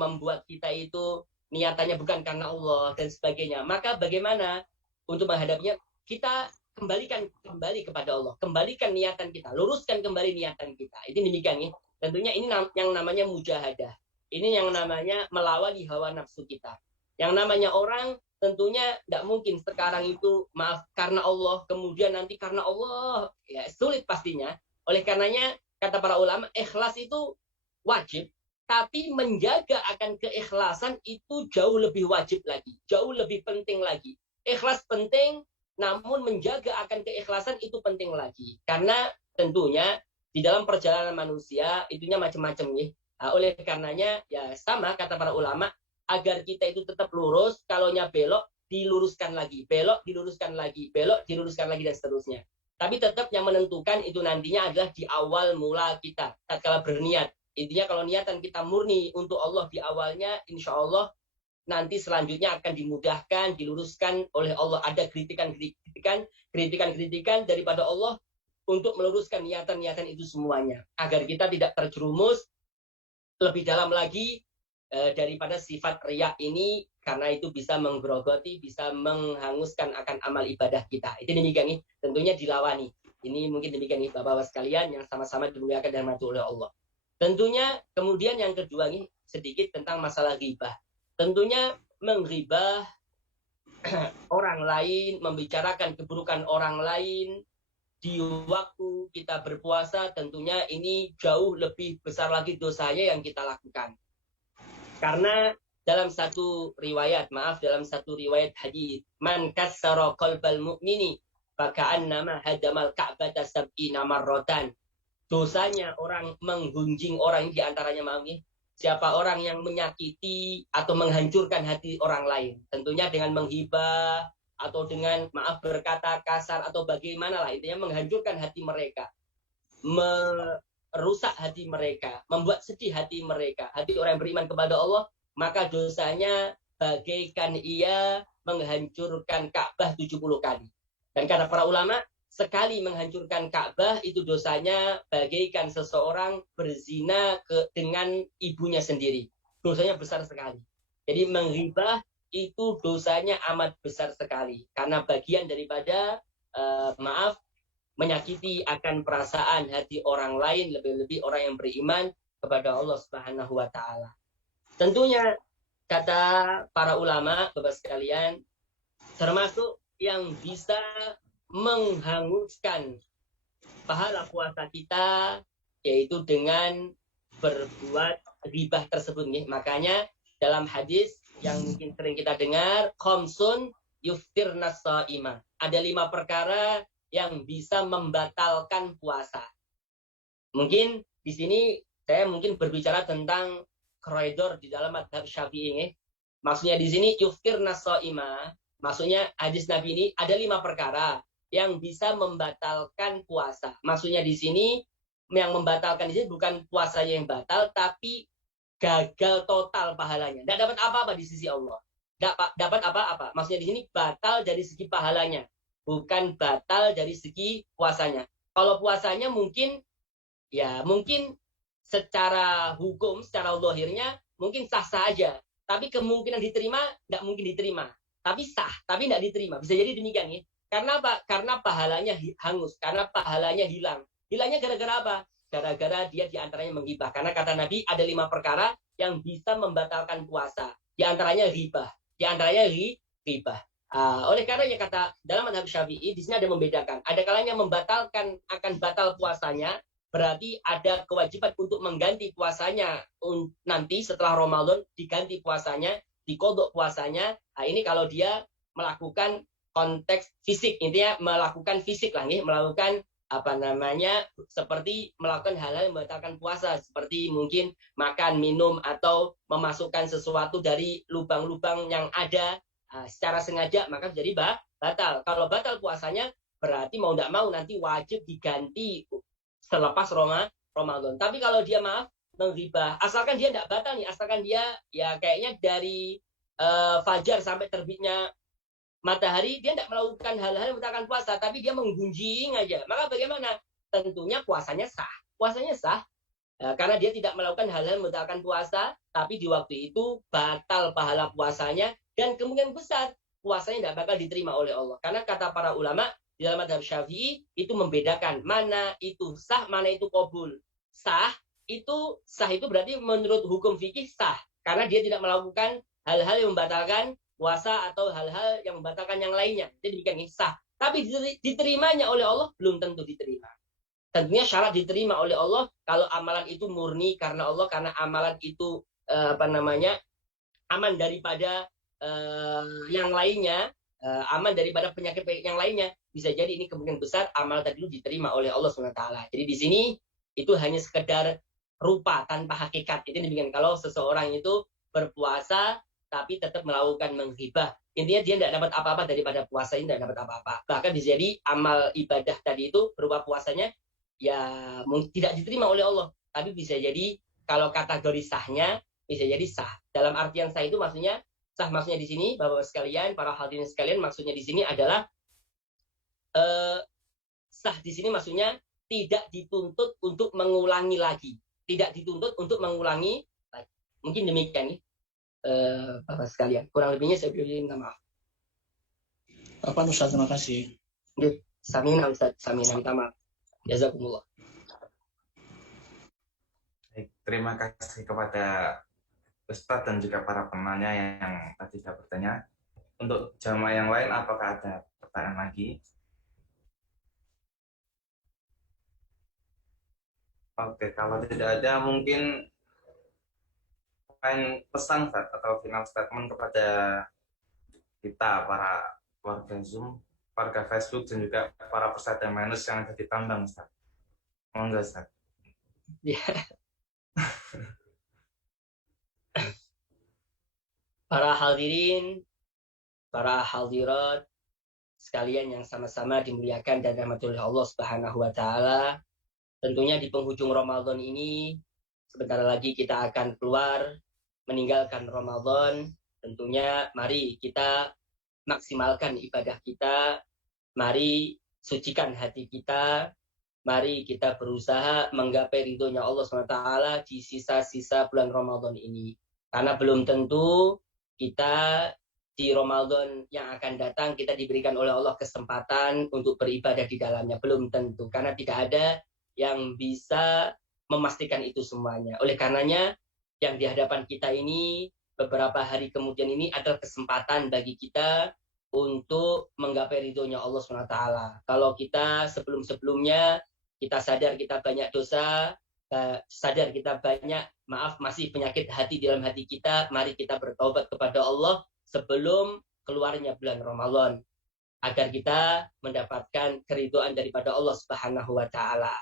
membuat kita itu niatannya bukan karena Allah dan sebagainya, maka bagaimana untuk menghadapinya? Kita kembalikan kembali kepada Allah, kembalikan niatan kita, luruskan kembali niatan kita. Itu demikian ya. Tentunya ini yang namanya mujahadah. Ini yang namanya melawan hawa nafsu kita. Yang namanya orang tentunya tidak mungkin sekarang itu karena Allah, kemudian nanti karena Allah, ya sulit pastinya. Oleh karenanya kata para ulama, ikhlas itu wajib, tapi menjaga akan keikhlasan itu jauh lebih wajib lagi, jauh lebih penting lagi. Ikhlas penting, namun menjaga akan keikhlasan itu penting lagi. Karena tentunya di dalam perjalanan manusia itunya macam-macam ya. Oleh karenanya ya sama kata para ulama, agar kita itu tetap lurus, kalaunya belok diluruskan lagi, belok diluruskan lagi, belok diluruskan lagi, dan seterusnya. Tapi tetap yang menentukan itu nantinya adalah di awal mula kita tatkala berniat. Intinya kalau niatan kita murni untuk Allah di awalnya, insya Allah nanti selanjutnya akan dimudahkan, diluruskan oleh Allah. Ada kritikan daripada Allah untuk meluruskan niatan-niatan itu semuanya, agar kita tidak terjerumus lebih dalam lagi daripada sifat riya ini, karena itu bisa menggerogoti, bisa menghanguskan akan amal ibadah kita. Itu demikian nih, tentunya dilawani. Ini mungkin demikian nih Bapak-Bapak sekalian yang sama-sama dimuliakan dan dirahmati oleh Allah. Tentunya kemudian yang kedua nih sedikit tentang masalah ghibah. Tentunya menghibah orang lain, membicarakan keburukan orang lain, di waktu kita berpuasa, tentunya ini jauh lebih besar lagi dosanya yang kita lakukan. Karena dalam satu riwayat hadis, man kassara qalbal mu'mini faka'annama hadamal ka'bata sab'ina marratan. Dosanya orang menggunjing orang di antaranya siapa orang yang menyakiti atau menghancurkan hati orang lain, tentunya dengan menghibah atau dengan berkata kasar atau bagaimana lah, intinya menghancurkan hati mereka, merusak hati mereka, membuat sedih hati mereka, hati orang yang beriman kepada Allah, maka dosanya bagaikan ia menghancurkan Ka'bah 70 kali. Dan kata para ulama, sekali menghancurkan Ka'bah itu dosanya bagaikan seseorang berzina dengan ibunya sendiri. Dosanya besar sekali. Jadi menghibah itu dosanya amat besar sekali. Karena bagian daripada menyakiti akan perasaan hati orang lain, lebih-lebih orang yang beriman kepada Allah Subhanahu wa taala. Tentunya kata para ulama, Bapak sekalian, termasuk yang bisa menghanguskan pahala puasa kita yaitu dengan berbuat ghibah tersebut nih. Makanya dalam hadis yang mungkin sering kita dengar, khamsun yuftirnas shaimah. Ada 5 perkara yang bisa membatalkan puasa. Mungkin di sini saya mungkin berbicara tentang koridor di dalam mazhab Syafi'i nih. Maksudnya di sini yuftirnas shaimah, maksudnya hadis Nabi ini ada 5 perkara yang bisa membatalkan puasa. Maksudnya di sini yang membatalkan di sini bukan puasanya yang batal, tapi gagal total pahalanya. Tidak dapat apa-apa di sisi Allah. Tidak dapat apa-apa. Maksudnya di sini batal dari segi pahalanya, bukan batal dari segi puasanya. Kalau puasanya mungkin secara hukum, secara zahirnya mungkin sah-sah aja. Tapi kemungkinan diterima tidak mungkin diterima. Tapi sah, tapi tidak diterima. Bisa jadi demikian ya. Karena apa? Karena pahalanya hangus, karena pahalanya hilang. Hilangnya gara-gara apa? Gara-gara dia diantaranya menghibah. Karena kata Nabi ada 5 perkara yang bisa membatalkan puasa. Diantaranya ghibah. Oleh karenanya kata dalam mazhab Syafi'i di sini ada membedakan. Ada kalanya membatalkan akan batal puasanya, berarti ada kewajiban untuk mengganti puasanya nanti setelah Ramadan, diganti puasanya, dikodok puasanya. Nah, ini kalau dia melakukan konteks fisik, intinya melakukan fisik lah nih, melakukan seperti melakukan hal-hal yang membatalkan puasa, seperti mungkin makan, minum, atau memasukkan sesuatu dari lubang-lubang yang ada secara sengaja, maka jadi batal. Kalau batal puasanya berarti mau tidak mau nanti wajib diganti selepas Ramadan. Tapi kalau dia menghibah, asalkan dia tidak batal nih, asalkan dia ya kayaknya dari fajar sampai terbitnya matahari, dia tidak melakukan hal-hal yang membatalkan puasa, tapi dia menggunjing aja. Maka bagaimana? Tentunya puasanya sah. Karena dia tidak melakukan hal-hal yang membatalkan puasa, tapi di waktu itu batal pahala puasanya, dan kemungkinan besar puasanya tidak bakal diterima oleh Allah. Karena kata para ulama, di dalam mazhab Syafi'i itu membedakan mana itu sah, mana itu qabul. Sah itu berarti menurut hukum fikih sah, karena dia tidak melakukan hal-hal yang membatalkan puasa atau hal-hal yang membatalkan yang lainnya. Jadi demikian sah. Tapi diterimanya oleh Allah belum tentu diterima. Tentunya syarat diterima oleh Allah kalau amalan itu murni karena Allah, karena amalan itu aman daripada yang lainnya, aman daripada penyakit yang lainnya. Bisa jadi ini kemungkinan besar amal tadi itu diterima oleh Allah SWT. Jadi di sini itu hanya sekedar rupa tanpa hakikat. Itu demikian kalau seseorang itu berpuasa tapi tetap melakukan menghibah. Intinya dia tidak dapat apa-apa daripada puasa ini, tidak dapat apa-apa. Bahkan bisa jadi amal ibadah tadi itu berupa puasanya ya tidak diterima oleh Allah. Tapi bisa jadi kalau kategori sahnya bisa jadi sah. Dalam artian sah itu maksudnya sah, maksudnya di sini Bapak-bapak sekalian, para hadirin sekalian, maksudnya di sini adalah sah di sini maksudnya tidak dituntut untuk mengulangi lagi. Tidak dituntut untuk mengulangi lagi. Mungkin demikian nih. Bapak sekalian, kurang lebihnya saya minta maaf. Bapak Ustaz, terima kasih. Samina Ustaz, samina, minta maaf. Jazakumullah. Baik, terima kasih kepada Ustadz dan juga para penanya yang tadi sudah bertanya. Untuk jamaah yang lain, apakah ada pertanyaan lagi? Oke, kalau tidak ada mungkin pesan Ustaz, atau final statement kepada kita para warga Zoom, warga Facebook, dan juga para peserta minus yang ada di tambang Ustaz. Monggo Ustaz. Ya. Para hadirin, para hadirat sekalian yang sama-sama dimuliakan dan dirahmati oleh Allah Subhanahu wa taala. Tentunya di penghujung Ramadan ini sebentar lagi kita akan keluar meninggalkan Ramadan. Tentunya mari kita maksimalkan ibadah kita, mari sucikan hati kita, mari kita berusaha menggapai ridhonya Allah SWT di sisa-sisa bulan Ramadan ini. Karena belum tentu kita di Ramadan yang akan datang kita diberikan oleh Allah kesempatan untuk beribadah di dalamnya. Belum tentu, karena tidak ada yang bisa memastikan itu semuanya. Oleh karenanya, yang di hadapan kita ini beberapa hari kemudian ini adalah kesempatan bagi kita untuk menggapai ridhonya Allah SWT. Kalau kita sebelum-sebelumnya kita sadar kita banyak dosa, sadar kita banyak masih penyakit hati di dalam hati kita, mari kita bertaubat kepada Allah sebelum keluarnya bulan Ramadan, agar kita mendapatkan keridhaan daripada Allah Subhanahu wa taala.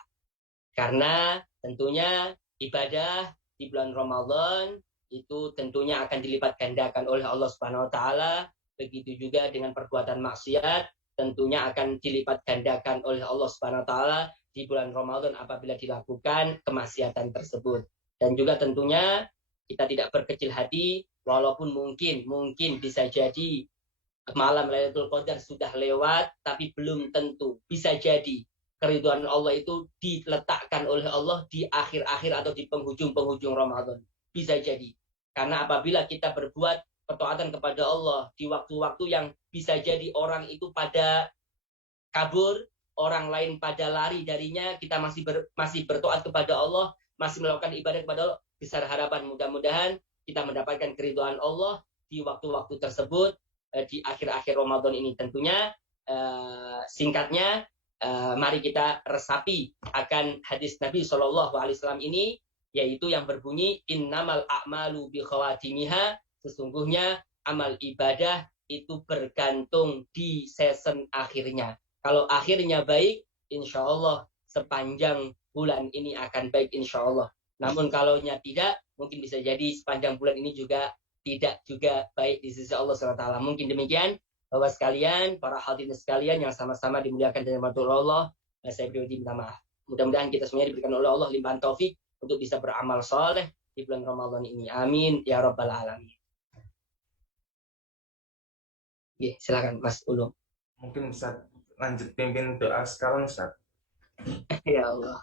Karena tentunya ibadah di bulan Ramadan itu tentunya akan dilipat gandakan oleh Allah Subhanahu wa taala. Begitu juga dengan perbuatan maksiat tentunya akan dilipat gandakan oleh Allah Subhanahu wa taala di bulan Ramadan apabila dilakukan kemaksiatan tersebut. Dan juga tentunya kita tidak berkecil hati, walaupun mungkin bisa jadi malam Lailatul Qadar sudah lewat, tapi belum tentu. Bisa jadi keridhaan Allah itu diletakkan oleh Allah di akhir-akhir atau di penghujung-penghujung Ramadan. Bisa jadi. Karena apabila kita berbuat ketaatan kepada Allah di waktu-waktu yang bisa jadi orang itu pada kabur, orang lain pada lari darinya, kita masih bertaat kepada Allah, masih melakukan ibadah kepada Allah, besar harapan mudah-mudahan kita mendapatkan keridhaan Allah di waktu-waktu tersebut, di akhir-akhir Ramadan ini. Tentunya singkatnya, mari kita resapi akan hadis Nabi SAW ini, yaitu yang berbunyi innamal a'malu bi khawatimiha, sesungguhnya amal ibadah itu bergantung di season akhirnya. Kalau akhirnya baik, insya Allah sepanjang bulan ini akan baik insya Allah. Namun kalau tidak, mungkin bisa jadi sepanjang bulan ini juga tidak juga baik di sisi Allah SWT. Mungkin demikian, Bapak sekalian, para hadirin sekalian yang sama-sama dimuliakan dan dirahmati Allah, saya pribadi minta maaf. Mudah-mudahan kita semuanya diberikan oleh Allah limpahan taufik untuk bisa beramal soleh di bulan Ramadan ini. Amin ya rabbal alamin. Ya, silakan Mas Ulum. Mungkin bisa lanjut pimpin doa sekarang Ustaz. Ya Allah.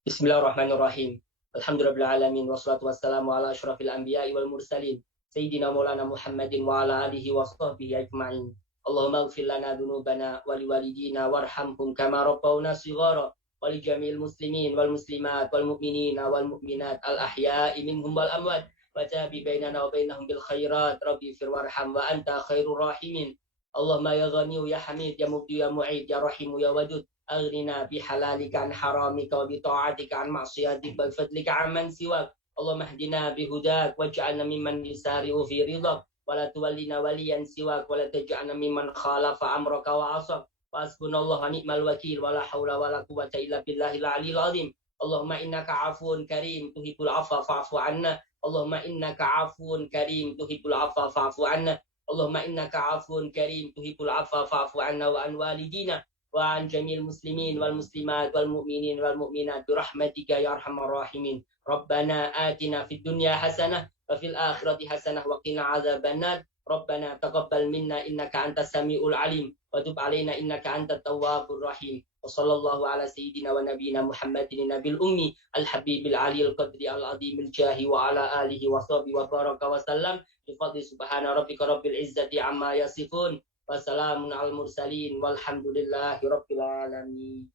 Bismillahirrahmanirrahim. Alhamdulillahirrahmanirrahim. Wassalatu wassalamu ala asyrafil anbiya'i wal mursalin. Sayyidina maulana Muhammadin wa ala alihi wa sahbihi ajma'in. Allahumma ighfir lana dhunubana wa liwalidina warhamhum kama rabbawna shighara wa li jami'il muslimin wal muslimat wal mu'minina wal mu'minat al ahya'i minhum wal amwat wa tabi bainana wa bainahum bil khairat rabbi fir warham wa anta khairur rahimin. Allahumma ya ghaniyu ya hamid ya mubdi ya mu'id ya rahimu ya wadud أغننا بحلالك عن حرامك وبطاعتك عن معصيتك وبفضلك عمن سواك اللهم اهدنا بهداك واجعلنا ممن يسارع في رضاك ولا تولنا وليا سواك ولا تجعلنا ممن خالف أمرك وعصاك وحسبنا الله ونعم الوكيل ولا حول ولا قوة إلا بالله العلي العظيم اللهم إنك عفو كريم تحب العفو فاعف عنا اللهم إنك عفو كريم تحب العفو فاعف عنا اللهم إنك عفو كريم تحب العفو فاعف عنا وعن والدينا وعن جميع المسلمين والمسلمات والمؤمنين والمؤمنات برحمتك يا أرحم الراحمين ربنا آتنا في الدنيا حسنة وفي الآخرة حسنة وقنا عذاب النار ربنا تقبل منا إنك أنت السميع العليم وتب علينا إنك أنت التواب الرحيم وصلى الله على سيدنا ونبينا محمد النبي الأمي الحبيب العلي القدر العظيم الجاه وعلى آله وصحبه وبارك وسلم بفضل سبحان ربك رب العزة عما يصفون Wassalamun al mursalin walhamdulillahi rabbil alamin.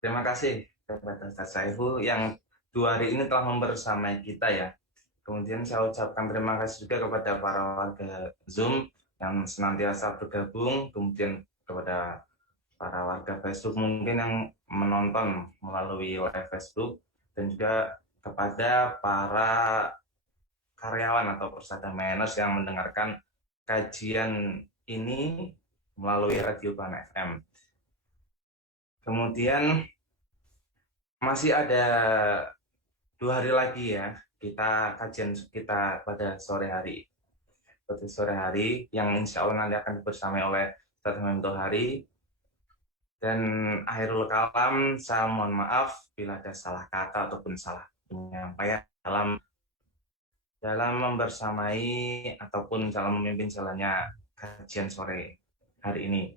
Terima kasih kepada Ustaz Saiful yang 2 hari ini telah membersamai kita ya Kemudian saya ucapkan terima kasih juga kepada para warga Zoom yang senantiasa bergabung, kemudian kepada para warga Facebook mungkin yang menonton melalui live Facebook, dan juga kepada para karyawan atau persada miners yang mendengarkan kajian ini melalui Radio Ban FM. Kemudian masih ada 2 hari lagi ya kita kajian kita pada sore hari. Pada sore hari yang insya Allah nanti akan dibersamai oleh Ustaz Hamim Tohari. Dan akhirul kalam, saya mohon maaf bila ada salah kata ataupun salah penyampaian dalam membersamai ataupun dalam memimpin jalannya kajian sore hari ini.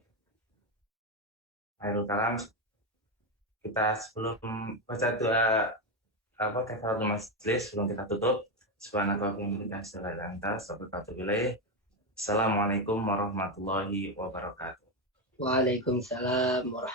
Akhirul kalam, kita sebelum baca doa kafaratul majlis, sebelum kita tutup, subhanaka wa bihamdika asyhadu an la ilaha illa anta astaghfiruka wa atubu ilaik. Assalamualaikum warahmatullahi wabarakatuh. Waalaikumsalam warahmatullahi